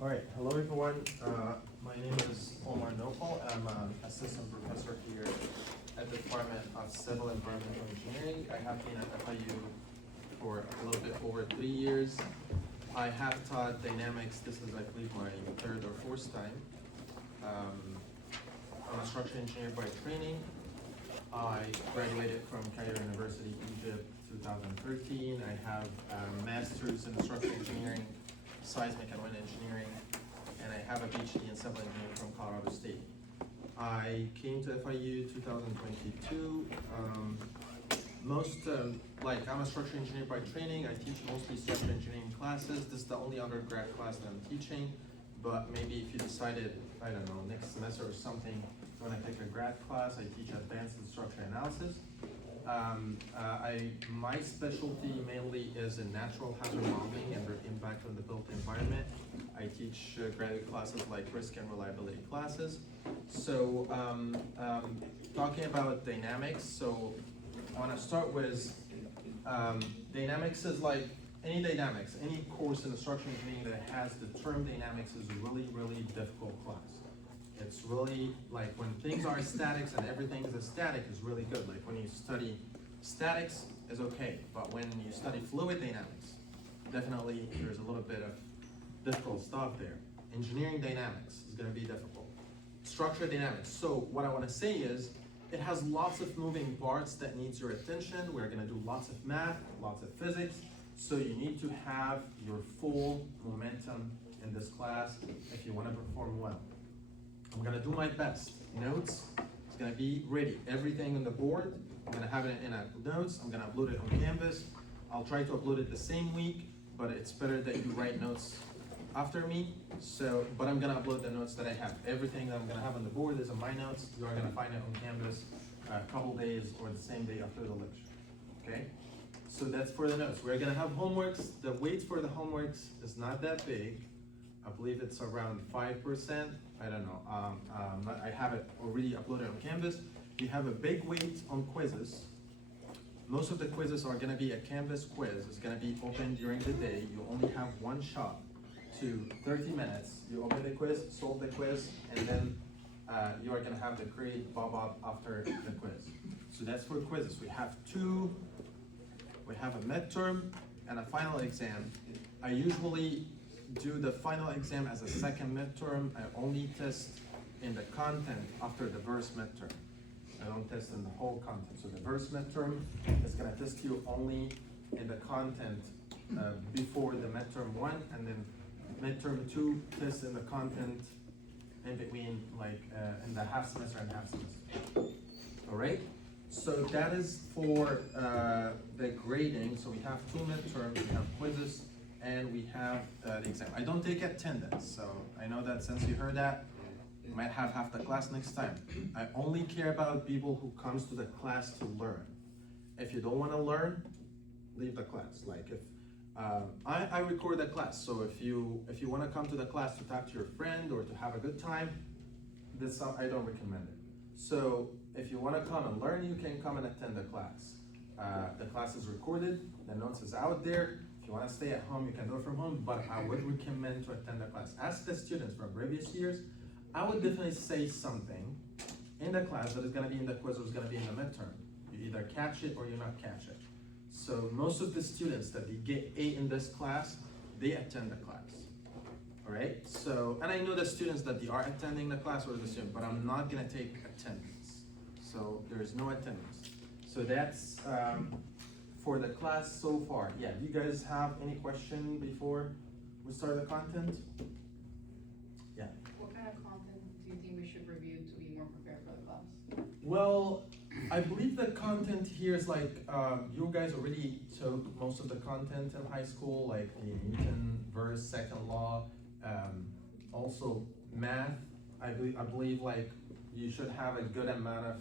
All right, hello everyone. My name is Omar Nopal. I'm an assistant professor here at the Department of Civil Environmental Engineering. I have been at FIU for a little bit over 3 years. I have taught dynamics. This is, I believe, my third or fourth time. I'm a structural engineer by training. I graduated from Cairo University, Egypt, 2013. I have a master's in structural engineering, seismic and wind engineering, and I have a PhD in civil engineering from Colorado State. I came to FIU 2022. I'm a structural engineer by training. I teach mostly structural engineering classes. This is the only undergrad class that I'm teaching, but maybe if you decided, I don't know, next semester or something, you want to take a grad class, I teach advanced structural analysis. My specialty mainly is in natural hazard modeling and their impact on the built environment. I teach graduate classes like risk and reliability classes. So talking about dynamics, so I want to start with dynamics is like any dynamics, any course in the structural engineering that has the term dynamics is a really, really difficult class. It's really like when things are statics and everything is a static is really good. Like when you study statics is okay, but when you study fluid dynamics, definitely there's a little bit of difficult stuff there. Engineering dynamics is going to be difficult. Structural dynamics. So what I want to say is it has lots of moving parts that needs your attention. We're going to do lots of math, lots of physics. So you need to have your full momentum in this class if you want to perform well. I'm gonna do my best. Notes, it's gonna be ready. Everything on the board, I'm gonna have it in a notes. I'm gonna upload it on Canvas. I'll try to upload it the same week, but it's better that you write notes after me. But I'm gonna upload the notes that I have. Everything that I'm gonna have on the board is on my notes. You are gonna find it on Canvas a couple days or the same day after the lecture, okay? So that's for the notes. We're gonna have homeworks. The weight for the homeworks is not that big. I believe it's around 5%. I don't know. I have it already uploaded on Canvas. We have a big weight on quizzes. Most of the quizzes are going to be a Canvas quiz. It's going to be open during the day. You only have one shot to 30 minutes. You open the quiz, solve the quiz, and then you are going to have the grade bob up after the quiz. So that's for quizzes. We have two. We have a midterm and a final exam. I usually do the final exam as a second midterm. I only test in the content after the first midterm. I don't test in the whole content. So the first midterm is going to test you only in the content before the midterm 1, and then midterm 2 tests in the content in between, like in the half semester and half semester. All right. So that is for the grading. So we have 2 midterms, we have quizzes, and we have the exam. I don't take attendance, so I know that since you heard that, you might have half the class next time. I only care about people who comes to the class to learn. If you don't want to learn, leave the class. Like if I record the class, so if you want to come to the class to talk to your friend or to have a good time, this I don't recommend it. So if you want to come and learn, you can come and attend the class. The class is recorded, the notes is out there. If you want to stay at home, you can do it from home, but I would recommend to attend the class. Ask the students from previous years. I would definitely say something in the class that is going to be in the quiz or is going to be in the midterm. You either catch it or you not catch it. So most of the students that they get A in this class, they attend the class. All right? So, and I know the students that they are attending the class or the student, but I'm not going to take attendance. So there is no attendance. So that's for the class so far. Yeah, do you guys have any question before we start the content? Yeah. What kind of content do you think we should review to be more prepared for the class? Well, I believe the content here is like, you guys already took most of the content in high school, like the Newton verse, second law, also math. I believe like you should have a good amount of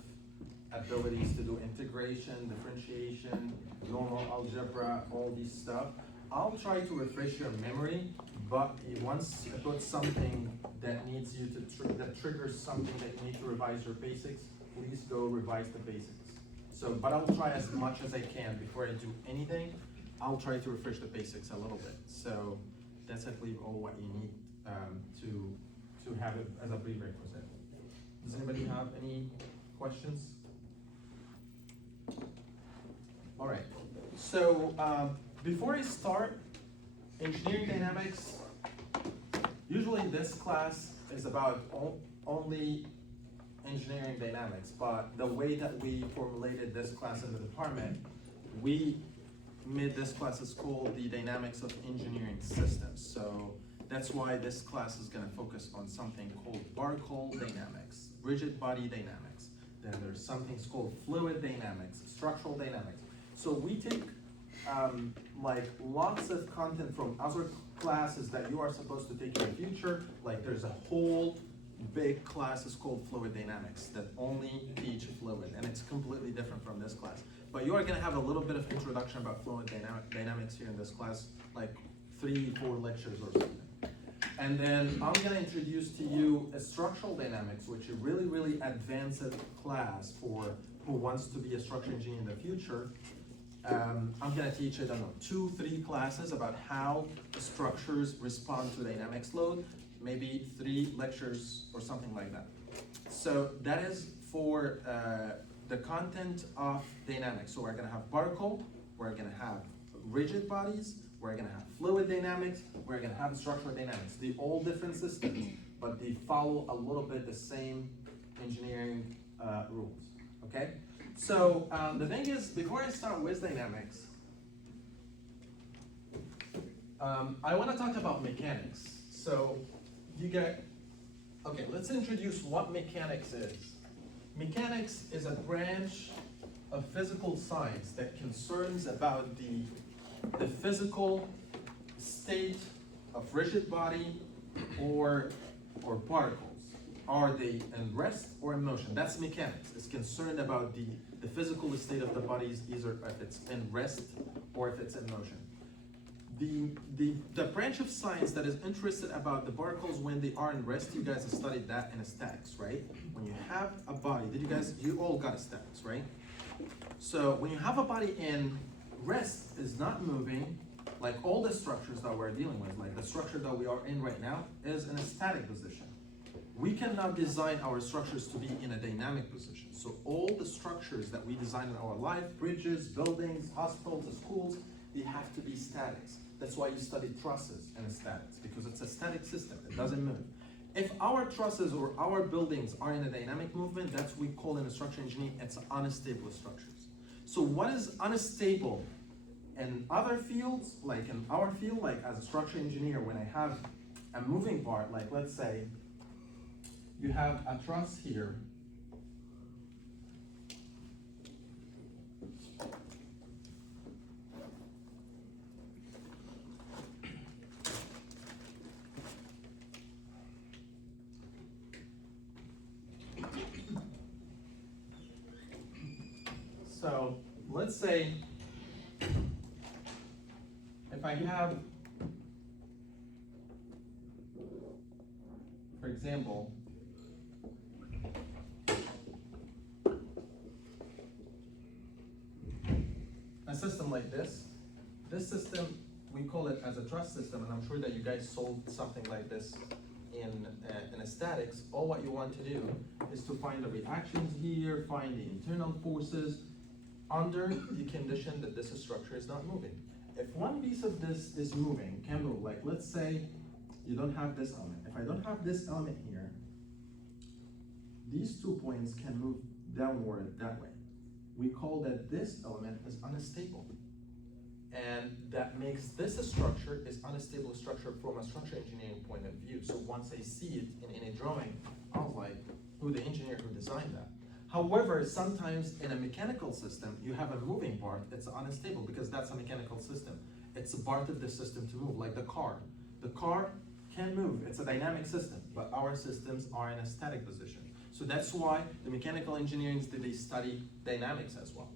abilities to do integration, differentiation, normal algebra, all these stuff. I'll try to refresh your memory, but once I put something that needs you to that triggers something that you need to revise your basics, please go revise the basics. So, but I'll try as much as I can before I do anything. I'll try to refresh the basics a little bit. So that's I believe all what you need to have it as a prerequisite. Does anybody have any questions? All right, so before I start engineering dynamics, usually this class is about only engineering dynamics, but the way that we formulated this class in the department, we made this class is called the dynamics of engineering systems. So that's why this class is going to focus on something called particle dynamics, rigid body dynamics. Then there's something called fluid dynamics, structural dynamics. So we take like lots of content from other classes that you are supposed to take in the future. Like there's a whole big class is called fluid dynamics that only teach fluid, and it's completely different from this class. But you are going to have a little bit of introduction about fluid dynamics here in this class, like 3-4 lectures or something. And then I'm going to introduce to you a structural dynamics, which is really, really advanced class for who wants to be a structural engineer in the future. I'm going to teach, I don't know, 2-3 classes about how structures respond to dynamics load, maybe 3 lectures or something like that. So that is for the content of dynamics. So we're going to have particle, we're going to have rigid bodies, we're going to have fluid dynamics, we're going to have structural dynamics. They're all different systems, but they follow a little bit the same engineering rules, okay? So the thing is, before I start with dynamics, I want to talk about mechanics. So you get, okay, let's introduce what mechanics is. Mechanics is a branch of physical science that concerns about the physical state of rigid body or particles. Are they in rest or in motion? That's mechanics. It's concerned about the physical state of the bodies, either if it's in rest or if it's in motion. The branch of science that is interested about the particles when they are in rest, you guys have studied that in statics, right? When you have a body, you all got statics, right? So when you have a body in rest, is not moving, like all the structures that we're dealing with, like the structure that we are in right now is in a static position. We cannot design our structures to be in a dynamic position. So all the structures that we design in our life, bridges, buildings, hospitals, schools, they have to be statics. That's why you study trusses and statics, because it's a static system, it doesn't move. If our trusses or our buildings are in a dynamic movement, that's what we call in structural engineering, it's unstable structures. So what is unstable in other fields, like in our field, like as a structural engineer, when I have a moving part, like let's say, you have a truss here. So let's say if I have, for example, a system like this system, we call it as a truss system, and I'm sure that you guys solved something like this in statics. All what you want to do is to find the reactions here, find the internal forces under the condition that this structure is not moving. If one piece of this is moving, can move, like let's say you don't have this element. If I don't have this element here, these 2 points can move downward that way. We call that this element is unstable. And that makes this structure is unstable structure from a structural engineering point of view. So once I see it in any drawing, I was like, who the engineer who designed that? However, sometimes in a mechanical system, you have a moving part, it's unstable because that's a mechanical system. It's a part of the system to move, like the car. The car can move, it's a dynamic system, but our systems are in a static position. So that's why the mechanical engineering, they study dynamics as well,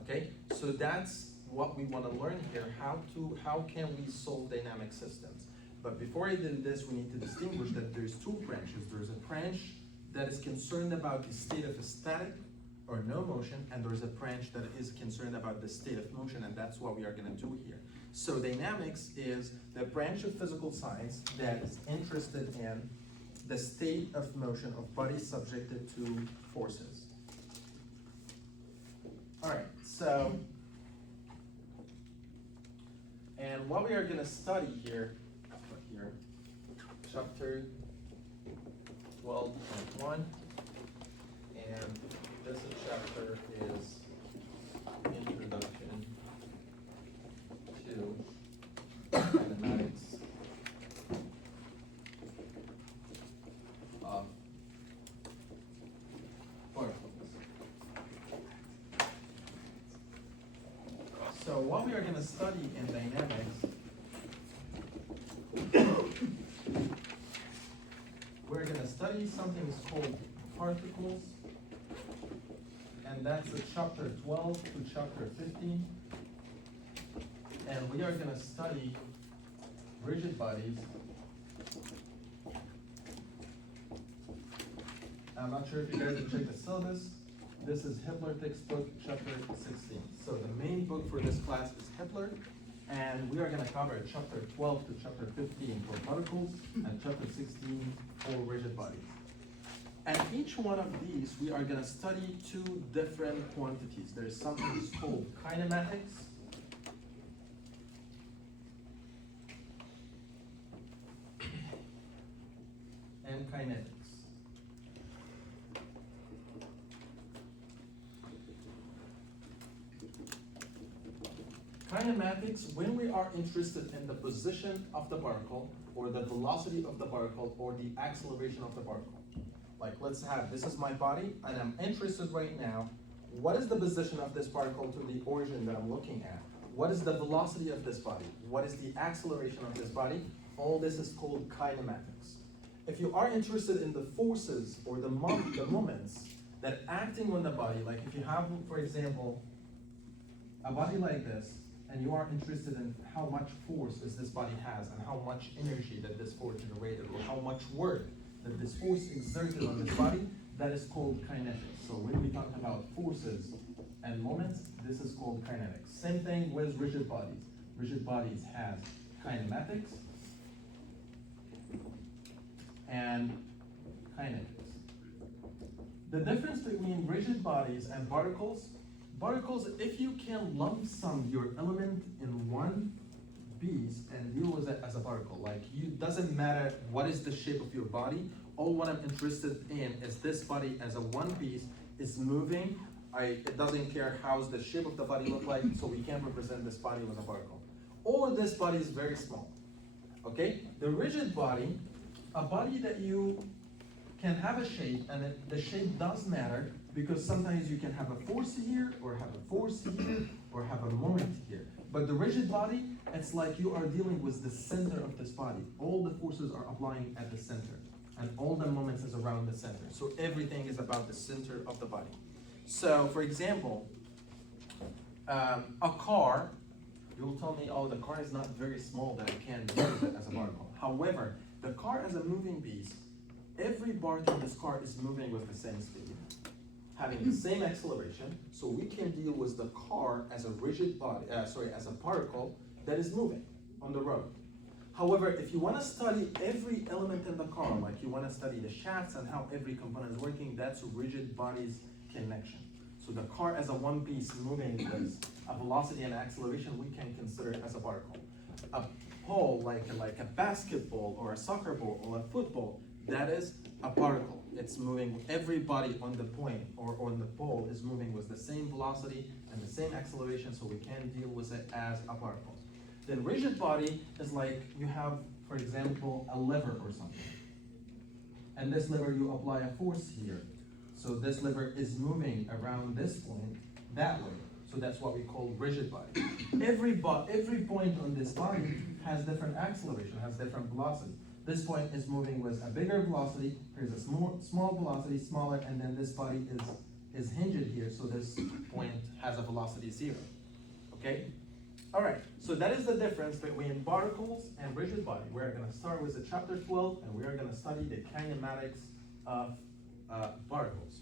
okay? So that's what we want to learn here, how can we solve dynamic systems. But before I do this, we need to distinguish that there's 2 branches. There's a branch that is concerned about the state of a static or no motion, and there's a branch that is concerned about the state of motion, and that's what we are gonna do here. So dynamics is the branch of physical science that is interested in the state of motion of bodies subjected to forces. All right, so, and what we are gonna study here, chapter 12.1, and this chapter is Introduction to Kinematics of Particles. So what we are going to study in dynamics, we're going to study something called particles, and that's chapter 12 to chapter 15. And we are going to study rigid bodies. I'm not sure if you guys have checked the syllabus. This is Hitler textbook, chapter 16. So the main book for this class is Hitler, and we are going to cover chapter 12 to chapter 15 for particles, and chapter 16 for rigid bodies. And each one of these, we are going to study two different quantities. There's something that's called kinematics, and kinetics. Kinematics, when we are interested in the position of the particle, or the velocity of the particle, or the acceleration of the particle. Like, let's have, this is my body, and I'm interested right now, what is the position of this particle to the origin that I'm looking at? What is the velocity of this body? What is the acceleration of this body? All this is called kinematics. If you are interested in the forces or the moments that acting on the body, like if you have, for example, a body like this, and you are interested in how much force this body has, and how much energy that this force generated, or how much work that this force exerted on this body, that is called kinetics. So when we talk about forces and moments, this is called kinetics. Same thing with rigid bodies. Rigid bodies have kinematics and kinetics. The difference between rigid bodies and particles, if you can lump sum your element in one piece and deal with it as a particle, like doesn't matter what is the shape of your body, all what I'm interested in is this body as a one piece is moving. It doesn't care how's the shape of the body look like, so we can represent this body with a particle. Or this body is very small, okay? The rigid body, a body that you can have a shape, and the shape does matter, because sometimes you can have a force here, or have a force here, or have a moment here. But the rigid body, it's like you are dealing with the center of this body. All the forces are applying at the center, and all the moments is around the center. So everything is about the center of the body. So, for example, a car, you'll tell me, oh, the car is not very small that I can use it as a particle. However, the car as a moving piece, every part in this car is moving with the same speed, having the same acceleration, so we can deal with the car as a rigid body, as a particle that is moving on the road. However, if you want to study every element in the car, like you want to study the shafts and how every component is working, that's rigid bodies connection. So the car as a one piece moving with a velocity and acceleration, we can consider it as a particle. A pole, like a basketball or a soccer ball or a football, that is a particle. It's moving, every body on the point or on the pole is moving with the same velocity and the same acceleration, so we can deal with it as a particle. Then rigid body is like you have, for example, a lever or something. And this lever, you apply a force here. So this lever is moving around this point that way. So that's what we call rigid body. Every point on this body has different acceleration, has different velocity. This point is moving with a bigger velocity, here's a small velocity, smaller, and then this body is hinged here, so this point has a velocity 0, okay? All right, so that is the difference between particles and rigid body. We're gonna start with the chapter 12, and we are gonna study the kinematics of particles.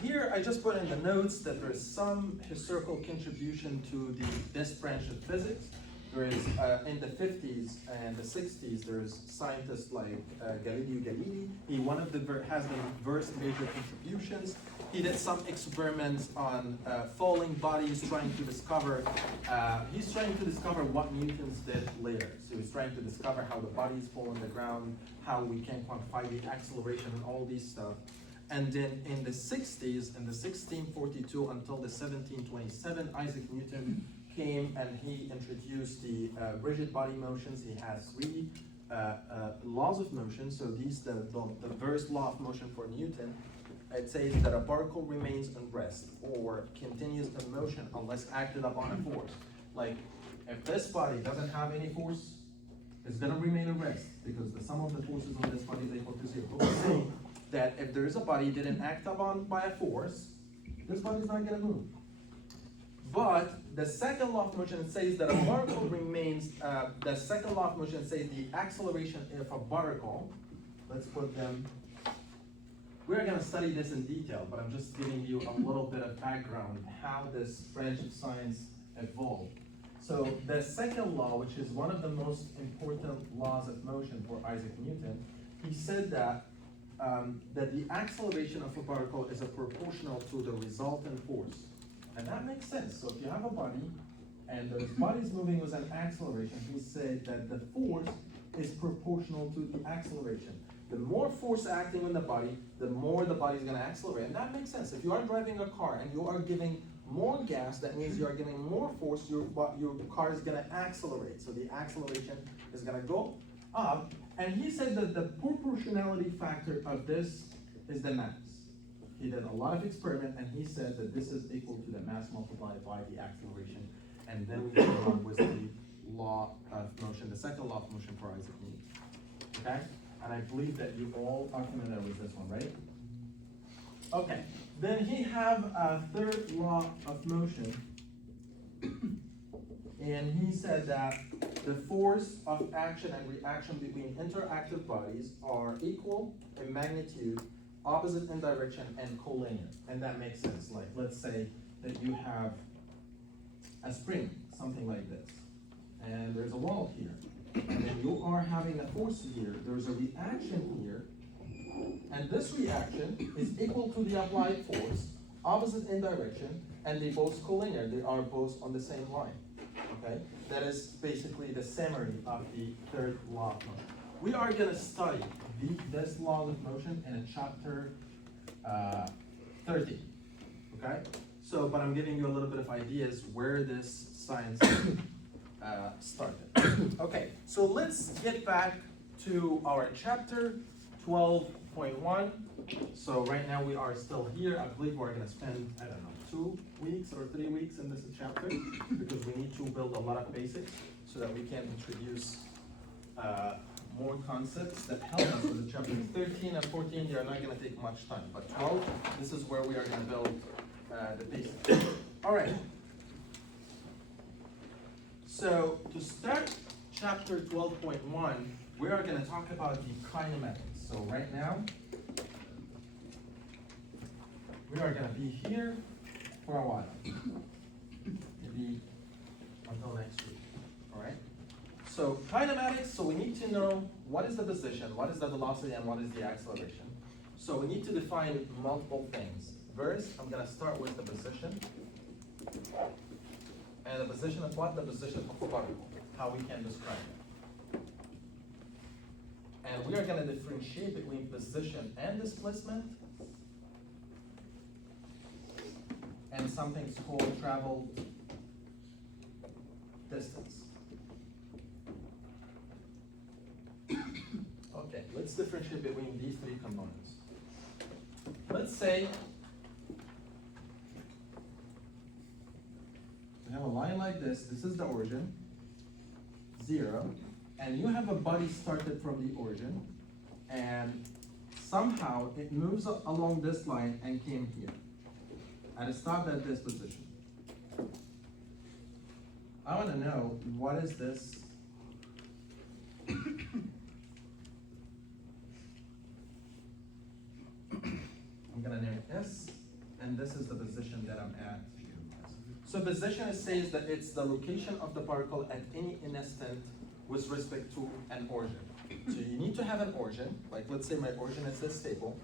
Here, I just put in the notes that there is some historical contribution to this branch of physics. There is, in the 50s and the 60s, there's scientists like Galileo Galilei. He has the first major contributions. He did some experiments on falling bodies, trying to discover, he's trying to discover what Newton's did later. So he's trying to discover how the bodies fall on the ground, how we can quantify the acceleration and all these stuff. And then in the 60s, in the 1642 until the 1727, Isaac Newton came and he introduced the rigid body motions. He has three laws of motion. So these, the first law of motion for Newton, it says that a particle remains in rest or continues in motion unless acted upon a force. Like, if this body doesn't have any force, it's gonna remain in rest because the sum of the forces on this body is equal to 0. But we're saying that if there is a body didn't act upon by a force, this body is not gonna move. But the second law of motion says that a particle remains, the second law of motion says the acceleration of a particle, let's put them, we're gonna study this in detail, but I'm just giving you a little bit of background how this branch of science evolved. So the second law, which is one of the most important laws of motion for Isaac Newton, he said that that the acceleration of a particle is proportional to the resultant force. And that makes sense. So if you have a body and the body's moving with an acceleration, he said that the force is proportional to the acceleration. The more force acting on the body, the more the body is going to accelerate. And that makes sense. If you are driving a car and you are giving more gas, that means you are giving more force, your car is going to accelerate. So the acceleration is going to go up. And he said that the proportionality factor of this is the mass. He did a lot of experiment and he said that this is equal to the mass multiplied by the acceleration. And then we came up with the law of motion, the second law of motion for Isaac Newton. Okay? And I believe that you all are familiar with this one, right? Okay. Then he have a third law of motion. And he said that the force of action and reaction between interactive bodies are equal in magnitude, opposite in direction, and collinear. And that makes sense. Like, let's say that you have a spring, something like this, and there's a wall here, and then you are having a force here, there's a reaction here, and this reaction is equal to the applied force, opposite in direction, and they both collinear, they are both on the same line. Okay, that is basically the summary of the third law of motion. We are going to study this law of motion in a chapter 30. Okay, so but I'm giving you a little bit of ideas where this science started. Okay, so let's get back to our chapter 12.1. So right now we are still here. I believe we're going to spend, I don't know, 2 weeks or 3 weeks in this chapter because we need to build a lot of basics so that we can introduce more concepts that help us with the chapters 13 and 14. They are not going to take much time, but 12, this is where we are going to build the basics. All right. So to start chapter 12.1, we are going to talk about the kinematics. So right now, we are going to be here for a while, maybe until next week, all right? So kinematics, so we need to know what is the position, what is the velocity, and what is the acceleration. So we need to define multiple things. First, I'm going to start with the position. And the position of what? The position of the particle, how we can describe it. And we are going to differentiate between position and displacement, and something's called traveled distance. Okay, let's differentiate between these three components. Let's say we have a line like this. This is the origin, 0, and you have a body started from the origin, and somehow it moves along this line and came here, and it stopped at this position. I want to know, what is this? I'm going to name it S. So position says that it's the location of the particle at any instant with respect to an origin. So you need to have an origin, like let's say my origin is this table,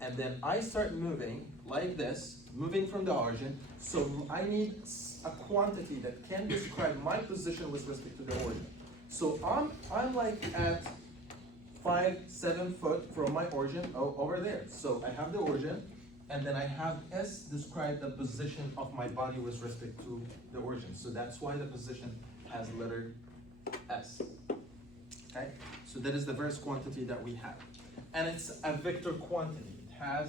and then I start moving like this, moving from the origin, so I need a quantity that can describe my position with respect to the origin. So I'm like at 5-7 foot from my origin over there. So I have the origin, and then I have S describe the position of my body with respect to the origin. So that's why the position has letter S. Okay? So that is the first quantity that we have. And it's a vector quantity. It has,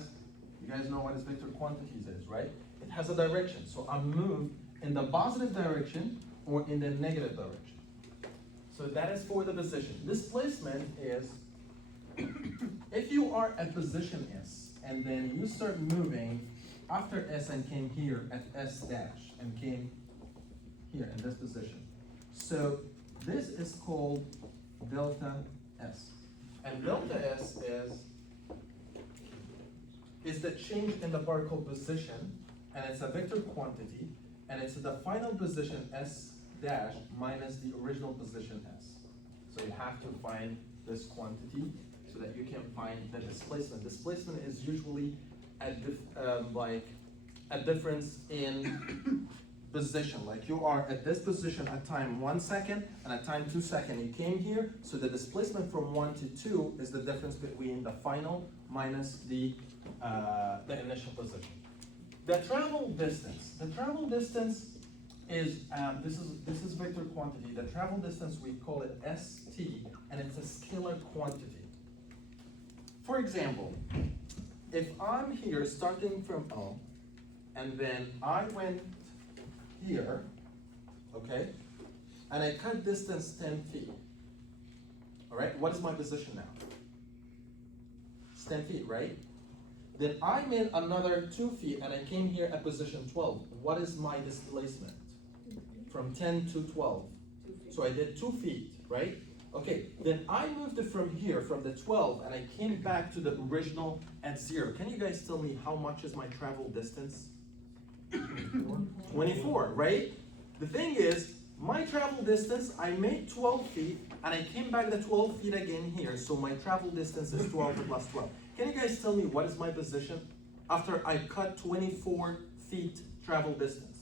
you guys know what vector quantities is, right? It has a direction. So I'm moved in the positive direction or in the negative direction. So that is for the position. Displacement is, if you are at position S, and then you start moving after S and came here at S dash, and came here in this position. So this is called delta S. And delta S is the change in the particle position, and it's a vector quantity, and it's the final position S dash minus the original position S. So you have to find this quantity so that you can find the displacement. Displacement is usually like a difference in position. Like you are at this position at time 1 second and at time 2 seconds you came here. So the displacement from 1 to 2 is the difference between the final minus the initial position. The travel distance. The travel distance is this is vector quantity. The travel distance, we call it ST, and it's a scalar quantity. For example, if I'm here starting from O, and then I went here, okay, and I cut distance 10 feet, all right, what is my position now? It's 10 feet, right? Then I made another 2 feet and I came here at position 12. What is my displacement? From 10 to 12. So I did 2 feet, right? Okay, then I moved it from here, from the 12, and I came back to the original at 0. Can you guys tell me how much is my travel distance? 24, right? The thing is, my travel distance, I made 12 feet, and I came back the 12 feet again here, so my travel distance is 12 plus 12. Can you guys tell me what is my position after I cut 24 feet travel distance?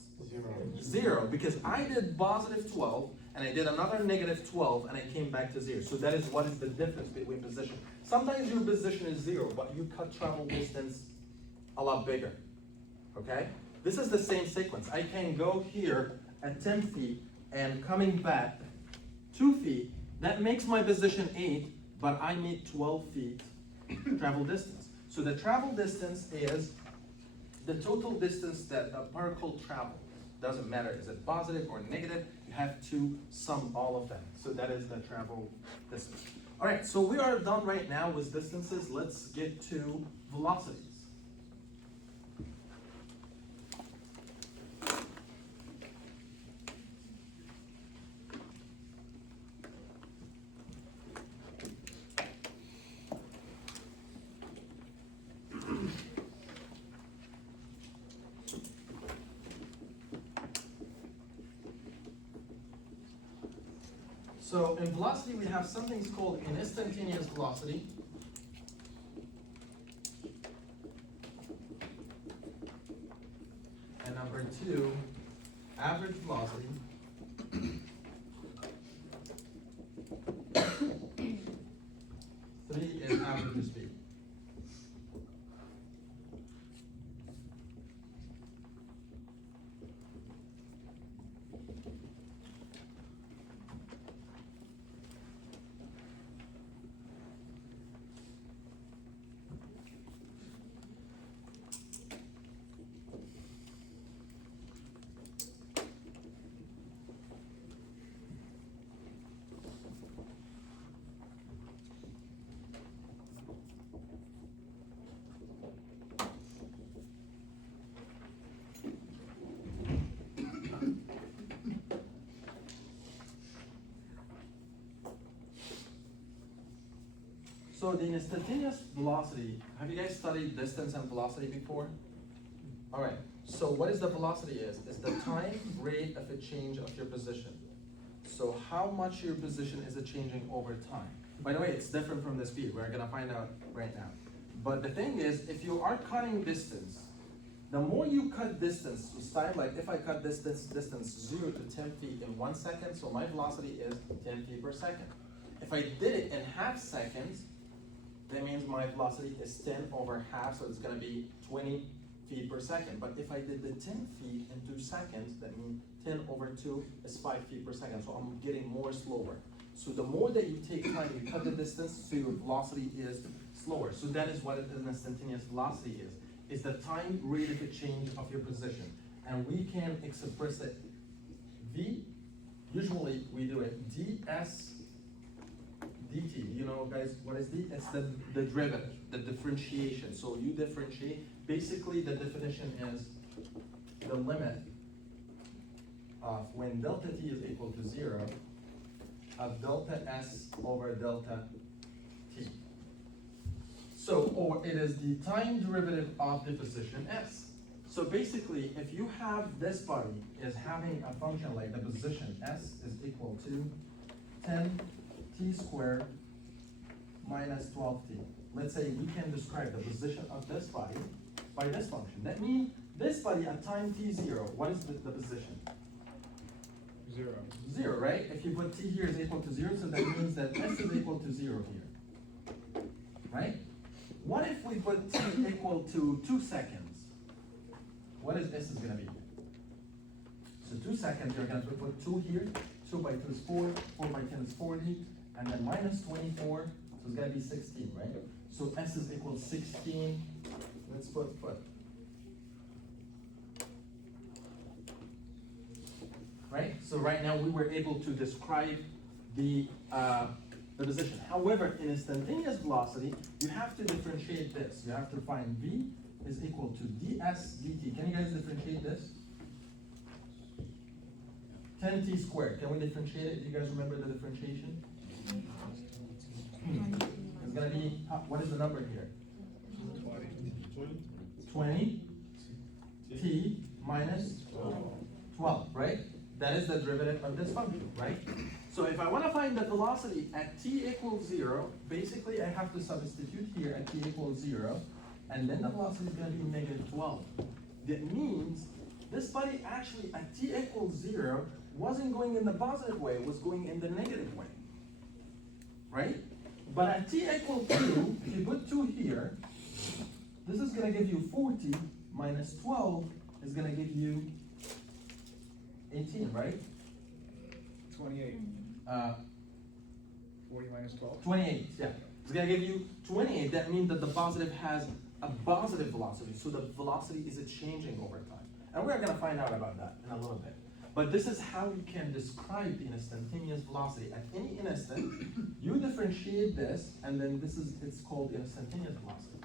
0, because I did positive 12, and I did another negative 12, and I came back to 0. So that is what is the difference between position. Sometimes your position is 0, but you cut travel distance a lot bigger, okay? This is the same sequence. I can go here at 10 feet, and coming back 2 feet, that makes my position 8, but I made 12 feet travel distance. So the travel distance is the total distance that a particle travels. Doesn't matter, is it positive or negative, you have to sum all of them. So that is the travel distance. All right, so we are done right now with distances. Let's get to velocities. So in velocity, we have something called an instantaneous velocity. And number 2, average velocity. 3 is average speed. So the instantaneous velocity, have you guys studied distance and velocity before? All right, so what is the velocity is? It's the time rate of a change of your position. So how much your position is it changing over time? By the way, it's different from the speed. We're gonna find out right now. But the thing is, if you are cutting distance, the more you cut distance, so time, like if I cut distance 0 to 10 feet in 1 second, so my velocity is 10 feet per second. If I did it in half seconds, that means my velocity is 10 over half, so it's gonna be 20 feet per second. But if I did the 10 feet in 2 seconds, that means 10 over 2 is 5 feet per second, so I'm getting more slower. So the more that you take time, you cut the distance, so your velocity is slower. So that is what an instantaneous velocity is the time rate of a change of your position. And we can express it V, usually we do it ds dt. You know, guys, what is d? It's the derivative, the differentiation. So you differentiate, basically the definition is the limit of when delta t is equal to 0 of delta s over delta t. So, or it is the time derivative of the position s. So basically, if you have this body is having a function like the position s is equal to 10 t squared minus 12t. Let's say we can describe the position of this body by this function. That means this body at time t0, what is the position? 0. 0, right? If you put t here is equal to 0, so that means that s is equal to 0 here, right? What if we put t equal to 2 seconds? What is s is gonna be? So 2 seconds, you're gonna put 2 here, 2 by 2 is 4, 4 by 10 is 40, and then minus 24, so it's gonna be 16, right? So s is equal to 16, let's put foot. Right? So right now we were able to describe the position. However, in instantaneous velocity, you have to differentiate this. You have to find v is equal to ds dt. Can you guys differentiate this? 10t squared. Can we differentiate it? Do you guys remember the differentiation? It's gonna be, what is the number here? 20 t minus 12, right? That is the derivative of this function, right? So if I want to find the velocity at t equals 0, basically I have to substitute here at t equals 0, and then the velocity is going to be negative 12. That means this body actually at t equals 0 wasn't going in the positive way, it was going in the negative way, right? But at t equals 2, if you put 2 here, this is going to give you 40 minus 12 is going to give you 18, right? 28. 40 minus 12? 28, yeah. It's gonna give you 28. That means that the positive has a positive velocity. So the velocity is changing over time. And we're gonna find out about that in a little bit. But this is how you can describe the instantaneous velocity. At any instant, you differentiate this, and then it's called instantaneous velocity.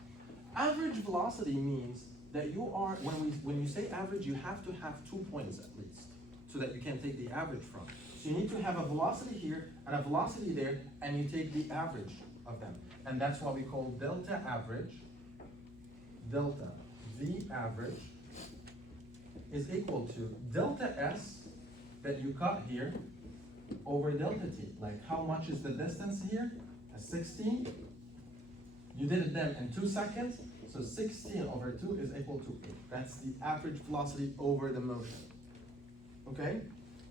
Average velocity means that you are, when you say average, you have to have 2 points at least, so that you can take the average from. So you need to have a velocity here and a velocity there, and you take the average of them. And that's what we call delta average. Delta V average is equal to delta S that you cut here over delta T. Like how much is the distance here? 16. You did it then in 2 seconds, so 16 over 2 is equal to 8. That's the average velocity over the motion. Okay?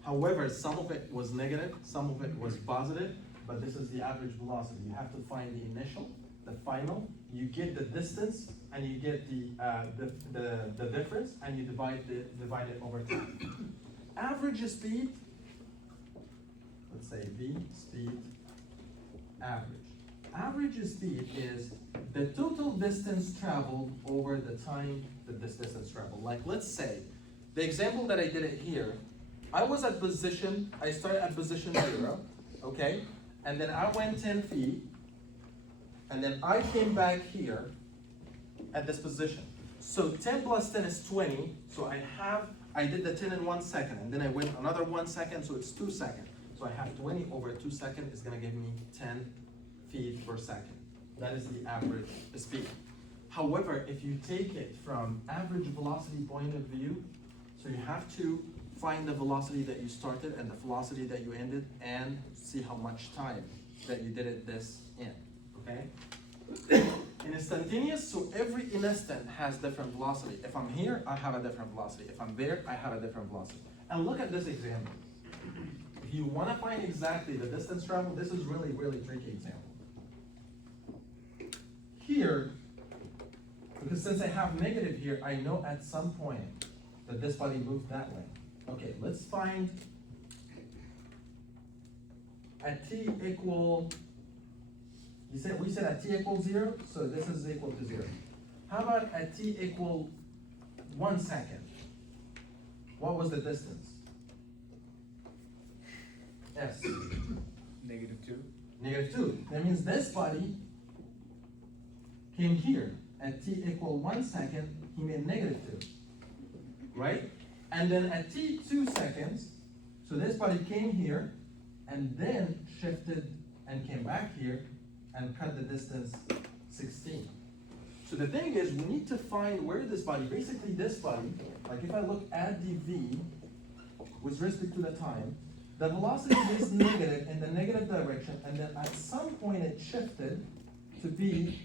However, some of it was negative, some of it was positive, but this is the average velocity. You have to find the initial, the final, you get the distance, and you get the difference, and you divide it over time. Average speed, let's say V speed average. Average speed is the total distance traveled over the time that this distance traveled. Like let's say, the example that I did it here, I was at position, I started at position 0, okay? And then I went 10 feet, and then I came back here at this position. So 10 plus 10 is 20, so I did the 10 in 1 second, and then I went another 1 second, so it's 2 seconds. So I have 20 over 2 seconds is gonna give me 10 feet per second. That is the average speed. However, if you take it from average velocity point of view, so you have to find the velocity that you started and the velocity that you ended and see how much time that you did it this in, okay? In instantaneous, so every instant has different velocity. If I'm here, I have a different velocity. If I'm there, I have a different velocity. And look at this example. If you want to find exactly the distance traveled, this is really, really tricky example. Here, because since I have negative here, I know at some point that this body moved that way. Okay, let's find at t equal, we said at t equals 0, so this is equal to 0. How about at t equal 1 second? What was the distance? S. -2. -2. That means this body came here. At t equal 1 second, he made -2. Right? And then at t 2 seconds, so this body came here and then shifted and came back here and cut the distance 16. So the thing is, we need to find where this body, basically this body, like if I look at the v with respect to the time, the velocity is negative in the negative direction, and then at some point it shifted to be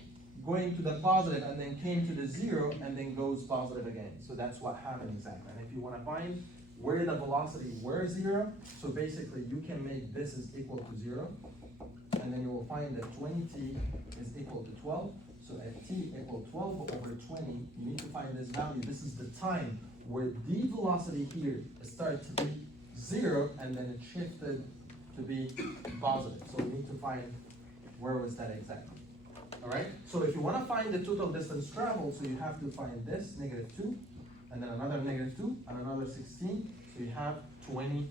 going to the positive and then came to the 0 and then goes positive again. So that's what happened exactly. And if you want to find where the velocity were 0, so basically you can make this is equal to 0, and then you will find that 20t is equal to 12. So at t equal 12 over 20, you need to find this value. This is the time where the velocity here started to be 0 and then it shifted to be positive. So we need to find where was that exactly. All right, so if you want to find the total distance traveled, so you have to find this, -2, and then another -2, and another 16, so you have 20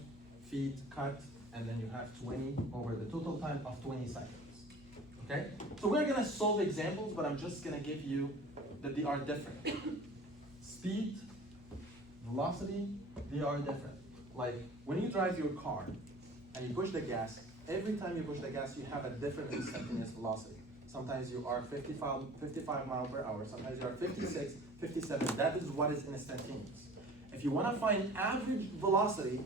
feet cut, and then you have 20 over the total time of 20 seconds, okay? So we're gonna solve examples, but I'm just gonna give you that they are different. Speed, velocity, they are different. Like, when you drive your car, and you push the gas, every time you push the gas, you have a different instantaneous velocity. Sometimes you are 55 miles per hour, sometimes you are 56, 57, that is what is instantaneous. If you wanna find average velocity,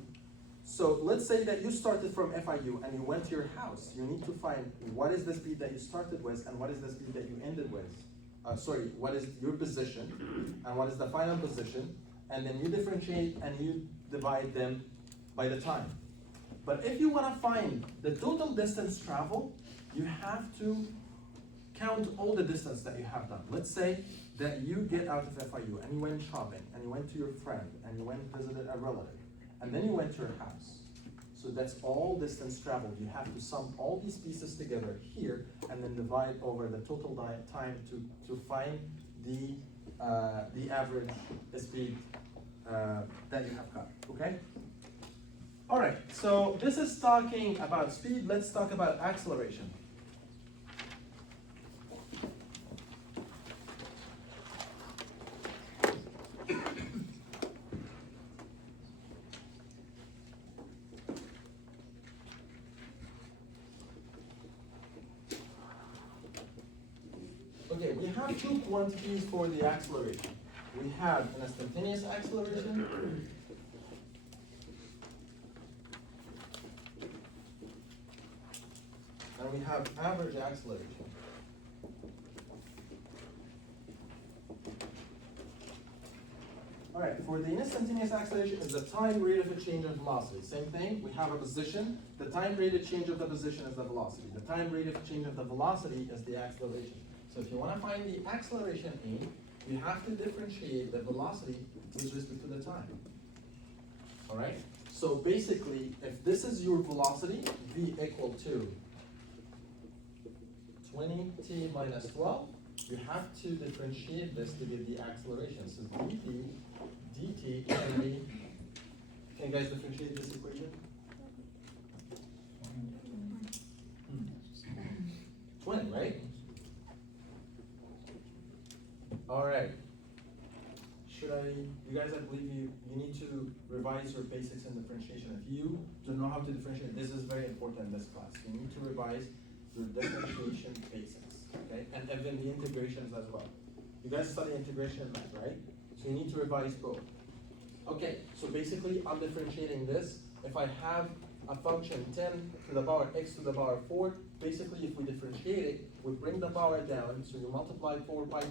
so let's say that you started from FIU and you went to your house, you need to find what is the speed that you started with and what is the speed that you ended with. What is your position and what is the final position, and then you differentiate and you divide them by the time. But if you wanna find the total distance traveled, you have to count all the distance that you have done. Let's say that you get out of FIU and you went shopping and you went to your friend and you went and visited a relative and then you went to your house. So that's all distance traveled. You have to sum all these pieces together here and then divide over the total time to find the average speed that you have got, okay? All right, so this is talking about speed. Let's talk about acceleration. Okay, we have two quantities for the acceleration. We have an instantaneous acceleration and we have average acceleration. All right, for the instantaneous acceleration is the time rate of a change of velocity. Same thing, we have a position. The time rate of change of the position is the velocity. The time rate of change of the velocity is the acceleration. So if you want to find the acceleration A, you have to differentiate the velocity with respect to the time. All right? So basically, if this is your velocity, v equal to 20t minus 12, you have to differentiate this to get the acceleration. So dt can be, can you guys differentiate this equation? 20, right? All right. You guys, I believe you need to revise your basics in differentiation. If you don't know how to differentiate, this is very important in this class. You need to revise your differentiation basics, okay? And then the integrations as well. You guys study integration in math, right? So you need to revise both. Okay, so basically I'm differentiating this. If I have a function 10 to the power x to the power 4, basically if we differentiate it, we bring the power down, so you multiply 4 by 10,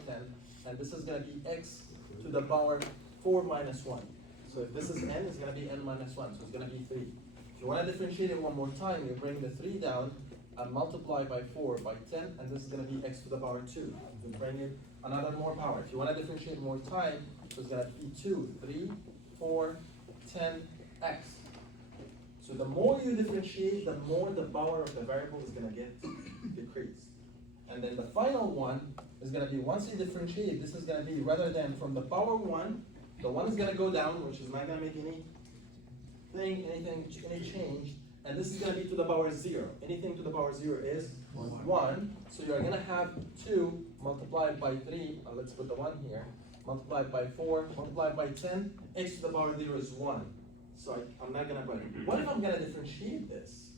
and this is gonna be x to the power 4 minus 1. So if this is n, it's gonna be n minus 1, so it's gonna be 3. If you wanna differentiate it one more time, you bring the 3 down and multiply by 4 by 10, and this is gonna be x to the power 2. You bring in another more power. If you wanna differentiate more time, so it's gonna be 2, 3, 4, 10, x. So the more you differentiate, the more the power of the variable is gonna get decreased. And then the final one is gonna be, once you differentiate, this is gonna be, rather than from the power 1, the 1 is gonna go down, which is not gonna make any change, and this is gonna be to the power 0. Anything to the power 0 is 1. So you're gonna have 2 multiplied by 3, let's put the 1 here, multiplied by 4, multiplied by 10, x to the power 0 is 1. So I'm not gonna put it. What if I'm gonna differentiate this?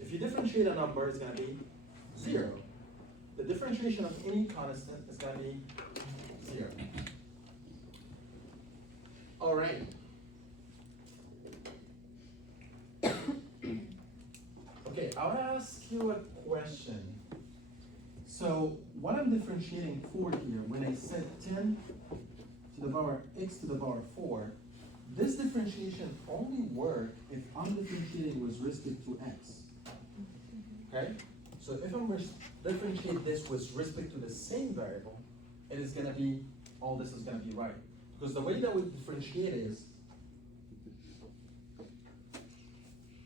If you differentiate a number, it's gonna be 0. The differentiation of any constant is gonna be 0. All right. Okay, I want to ask you a question. So what I'm differentiating for here, when I said 10 to the power x to the power 4, this differentiation only works if I'm differentiating with respect to x. Okay? So if I'm differentiate this with respect to the same variable, it is going to be, all this is going to be right. Because the way that we differentiate is,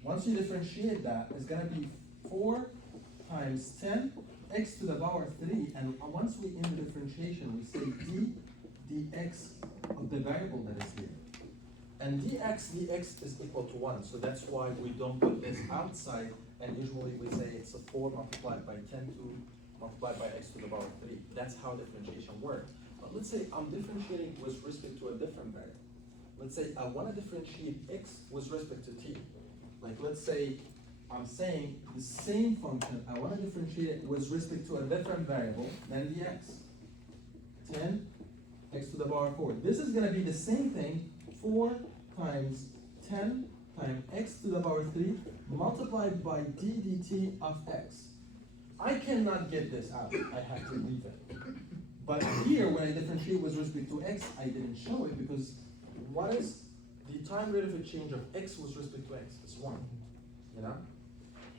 once you differentiate that, it's going to be 4 times 10 x to the power 3, and once we end the differentiation, we say dx of the variable that is here. And dx is equal to 1, so that's why we don't put this outside, and usually we say it's a 4 multiplied by 10 to multiplied by x to the power 3. That's how differentiation works. But let's say I'm differentiating with respect to a different variable. Let's say I want to differentiate x with respect to t. Like let's say I'm saying the same function, I want to differentiate it with respect to a different variable than dx. 10 x to the power 4. This is going to be the same thing, 4 times 10 times x to the power 3 multiplied by d dt of x. I cannot get this out, I have to leave it. But here, when I differentiate with respect to x, I didn't show it because what is the time rate of a change of x with respect to x? It's 1, you know?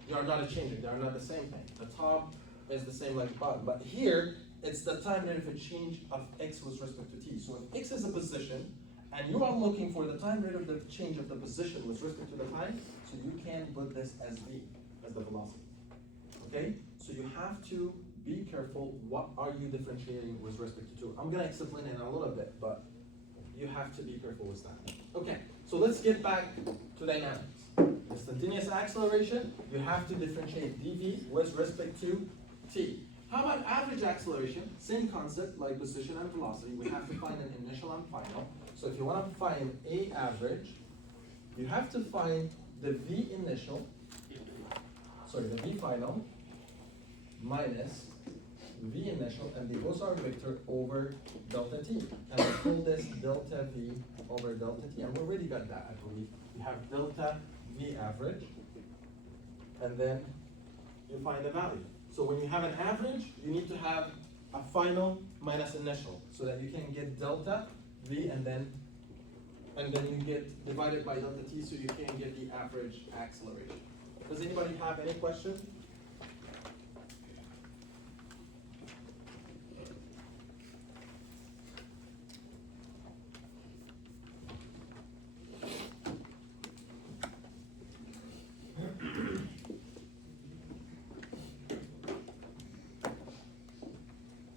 They are not a change, they are not the same thing. The top is the same like bottom, but here, it's the time rate of a change of x with respect to t. So if x is a position, and you are looking for the time rate of the change of the position with respect to the time, so you can put this as v, as the velocity. Okay? So you have to be careful, what are you differentiating with respect to? I'm gonna explain it in a little bit, but you have to be careful with that. Okay, so let's get back to dynamics. Instantaneous acceleration, you have to differentiate dv with respect to t. How about average acceleration? Same concept like position and velocity. We have to find an initial and final. So if you want to find a average, you have to find the v initial, the v final minus v initial, and the Gauss vector over delta t. And we call this delta v over delta t. And we already got that, I believe. You have delta v average, and then you find the value. So when you have an average, you need to have a final minus initial, so that you can get delta v, and then you get divided by delta t, so you can get the average acceleration. Does anybody have any questions?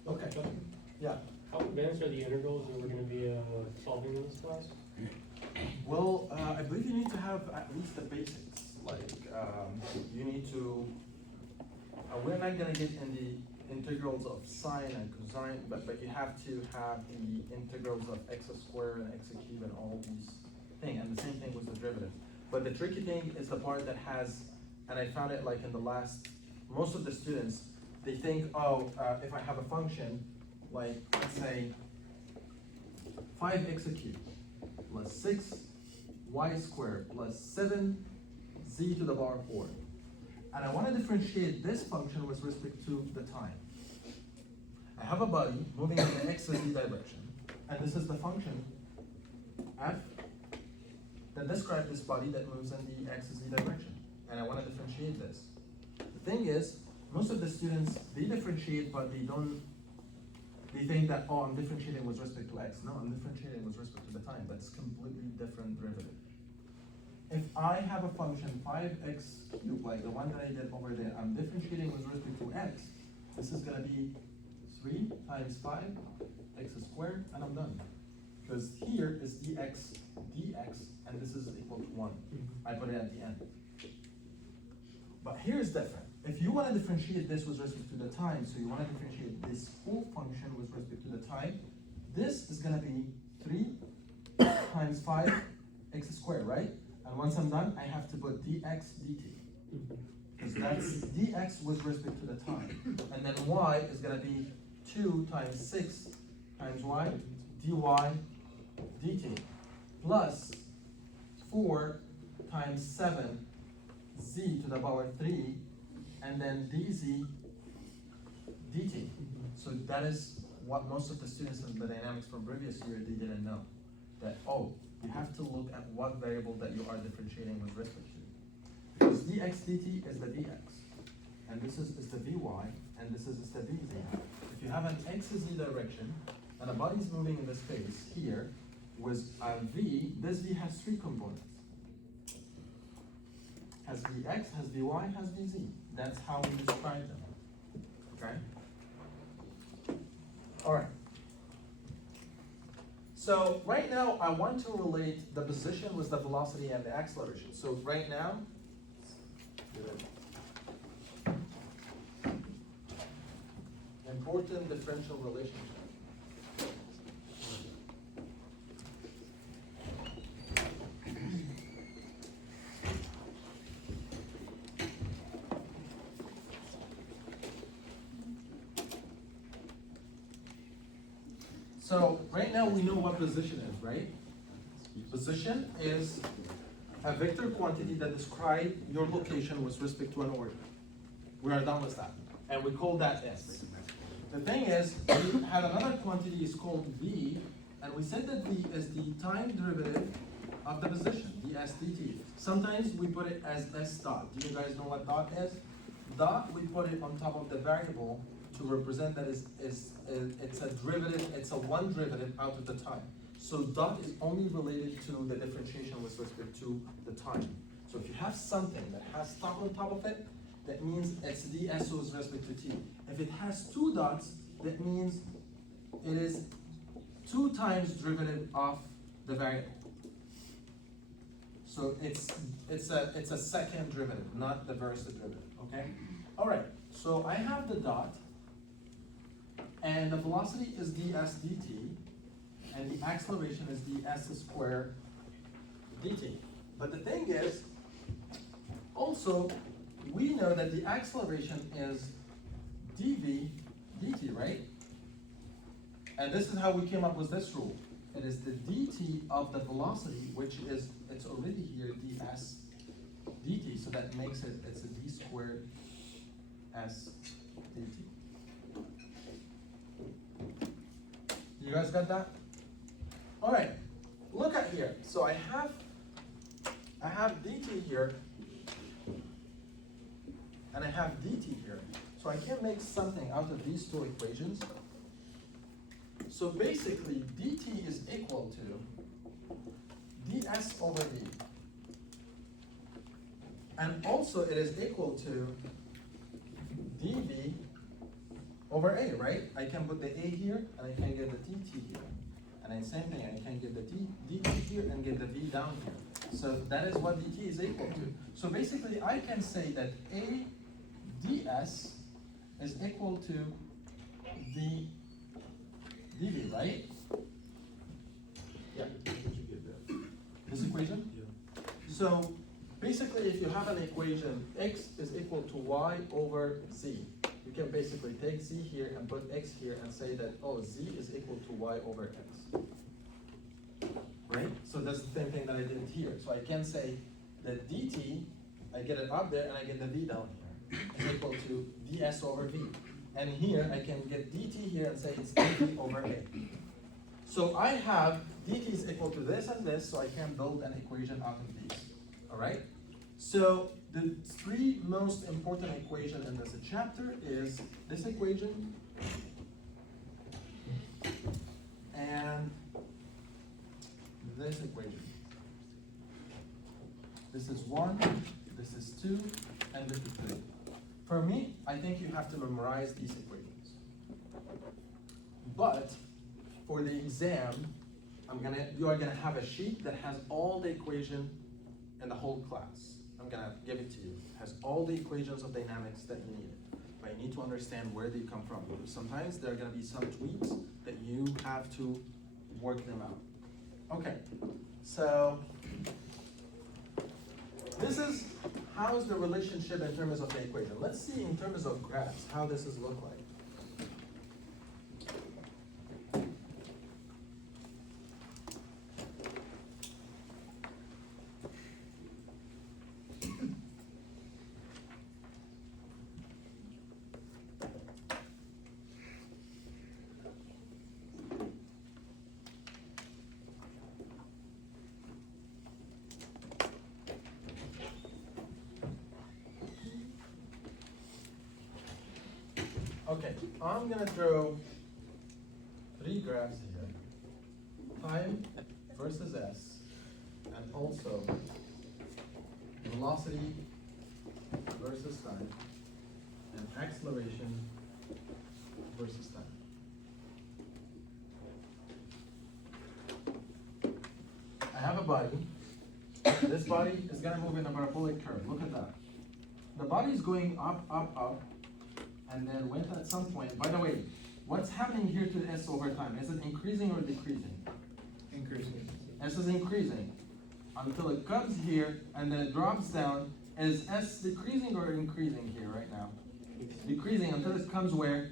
Okay. Yeah. How advanced are the integrals that we're going to be solving in this class? Well, I believe you need to have at least the basics. Like, you need to, we're not gonna get in the integrals of sine and cosine, but you have to have the integrals of x squared and x cubed and all these things, and the same thing with the derivatives. But the tricky thing is the part that has, and I found it like in the last, most of the students, they think, oh, if I have a function, like, let's say, 5x cubed plus 6y squared plus 7z to the power 4. And I want to differentiate this function with respect to the time. I have a body moving in the x, z direction, and this is the function f that describes this body that moves in the x, z direction. And I want to differentiate this. The thing is, most of the students, they differentiate, but they think that, oh, I'm differentiating with respect to x. No, I'm differentiating with respect to the time. That's completely different derivative. If I have a function 5x cubed, like the one that I did over there, I'm differentiating with respect to x. This is gonna be 3 times 5, x squared, and I'm done. Because here is dx, and this is equal to 1. I put it at the end. But here's different. If you want to differentiate this with respect to the time, so you want to differentiate this whole function with respect to the time, this is going to be 3 times 5 x squared, right? And once I'm done, I have to put dx dt. Because that's dx with respect to the time. And then y is going to be 2 times 6 times y dy dt plus 4 times 7 z to the power 3 and then dz dt. So that is what most of the students in the dynamics from previous year, they didn't know. That, oh, you have to look at what variable that you are differentiating with respect to. Because dx dt is the dx, and this is the vy, and this is the vz. If you have an x z direction, and a body is moving in the space here, with a v, this v has 3 components. Has Vx, has Vy, has Vz. That's how we describe them. Okay? Alright. So right now I want to relate the position with the velocity and the acceleration. So right now, important differential relationship. So right now we know what position is, right? Position is a vector quantity that describes your location with respect to an order. We are done with that. And we call that S. The thing is, we had another quantity is called V, and we said that V is the time derivative of the position, ds dt. Sometimes we put it as S dot. Do you guys know what dot is? Dot, we put it on top of the variable to represent that it's a derivative, it's a one derivative out of the time. So dot is only related to the differentiation with respect to the time. So if you have something that has dot on top of it, that means it's ds with respect to t. If it has 2 dots, that means it is 2 times derivative of the variable. So it's a second derivative, not the first derivative. Okay. All right. So I have the dot. And the velocity is ds dt, and the acceleration is ds squared dt. But the thing is, also, we know that the acceleration is dv dt, right? And this is how we came up with this rule. It is the dt of the velocity, which is, it's already here, ds dt, so that makes it, it's a d squared s dt. You guys got that? All right, look at here. So I have dt here, and I have dt here. So I can make something out of these 2 equations. So basically, dt is equal to ds over v. And also it is equal to dv over a, right? I can put the a here, and I can get the dt here. And then same thing, I can get the dt here and get the v down here. So that is what dt is equal to. So basically, I can say that a ds is equal to v dv, right? Yeah. This equation? Yeah. So basically, if you have an equation, x is equal to y over z. you can basically take z here and put x here and say that, oh, z is equal to y over x. Right? So that's the same thing that I did here. So I can say that dt, I get it up there and I get the v down here, is equal to ds over v. And here I can get dt here and say it's dt over a. So I have dt is equal to this and this, so I can build an equation out of these. All right? So the three most important equation in this chapter is this equation and this equation. This is 1, this is 2, and this is 3. For me, I think you have to memorize these equations. But for the exam, you are gonna have a sheet that has all the equation in the whole class. I'm gonna give it to you. It has all the equations of dynamics that you need. But you need to understand where they come from. Because sometimes there are gonna be some tweaks that you have to work them out. Okay, so this is how is the relationship in terms of the equation. Let's see in terms of graphs how this is look like. Okay, I'm gonna draw three graphs here. Time versus s, and also velocity versus time, and acceleration versus time. I have a body. This body is gonna move in a parabolic curve. Look at that. The body is going up, up, up, and then went at some point. By the way, what's happening here to the s over time? Is it increasing or decreasing? Increasing. S is increasing until it comes here and then it drops down. Is s decreasing or increasing here right now? Decreasing until it comes where?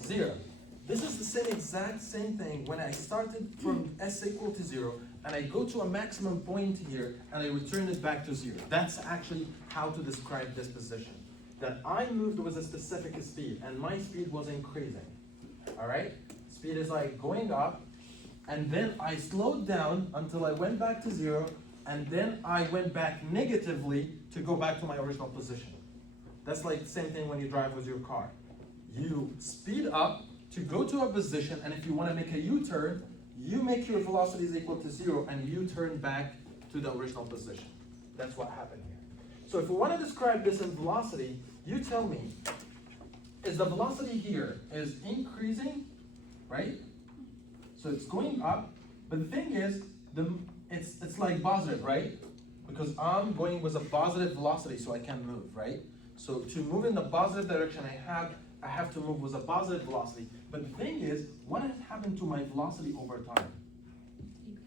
0. This is the exact same thing when I started from s equal to 0 and I go to a maximum point here and I return it back to 0. That's actually how to describe this position. That I moved with a specific speed and my speed was increasing. All right? Speed is like going up, and then I slowed down until I went back to 0, and then I went back negatively to go back to my original position. That's like the same thing when you drive with your car. You speed up to go to a position, and if you want to make a U-turn, you make your velocity is equal to 0 and you turn back to the original position. That's what happened here. So if we want to describe this in velocity, you tell me, is the velocity here is increasing, right? So it's going up, but the thing is, it's like positive, right? Because I'm going with a positive velocity, so I can move, right? So to move in the positive direction, I have to move with a positive velocity. But the thing is, what has happened to my velocity over time?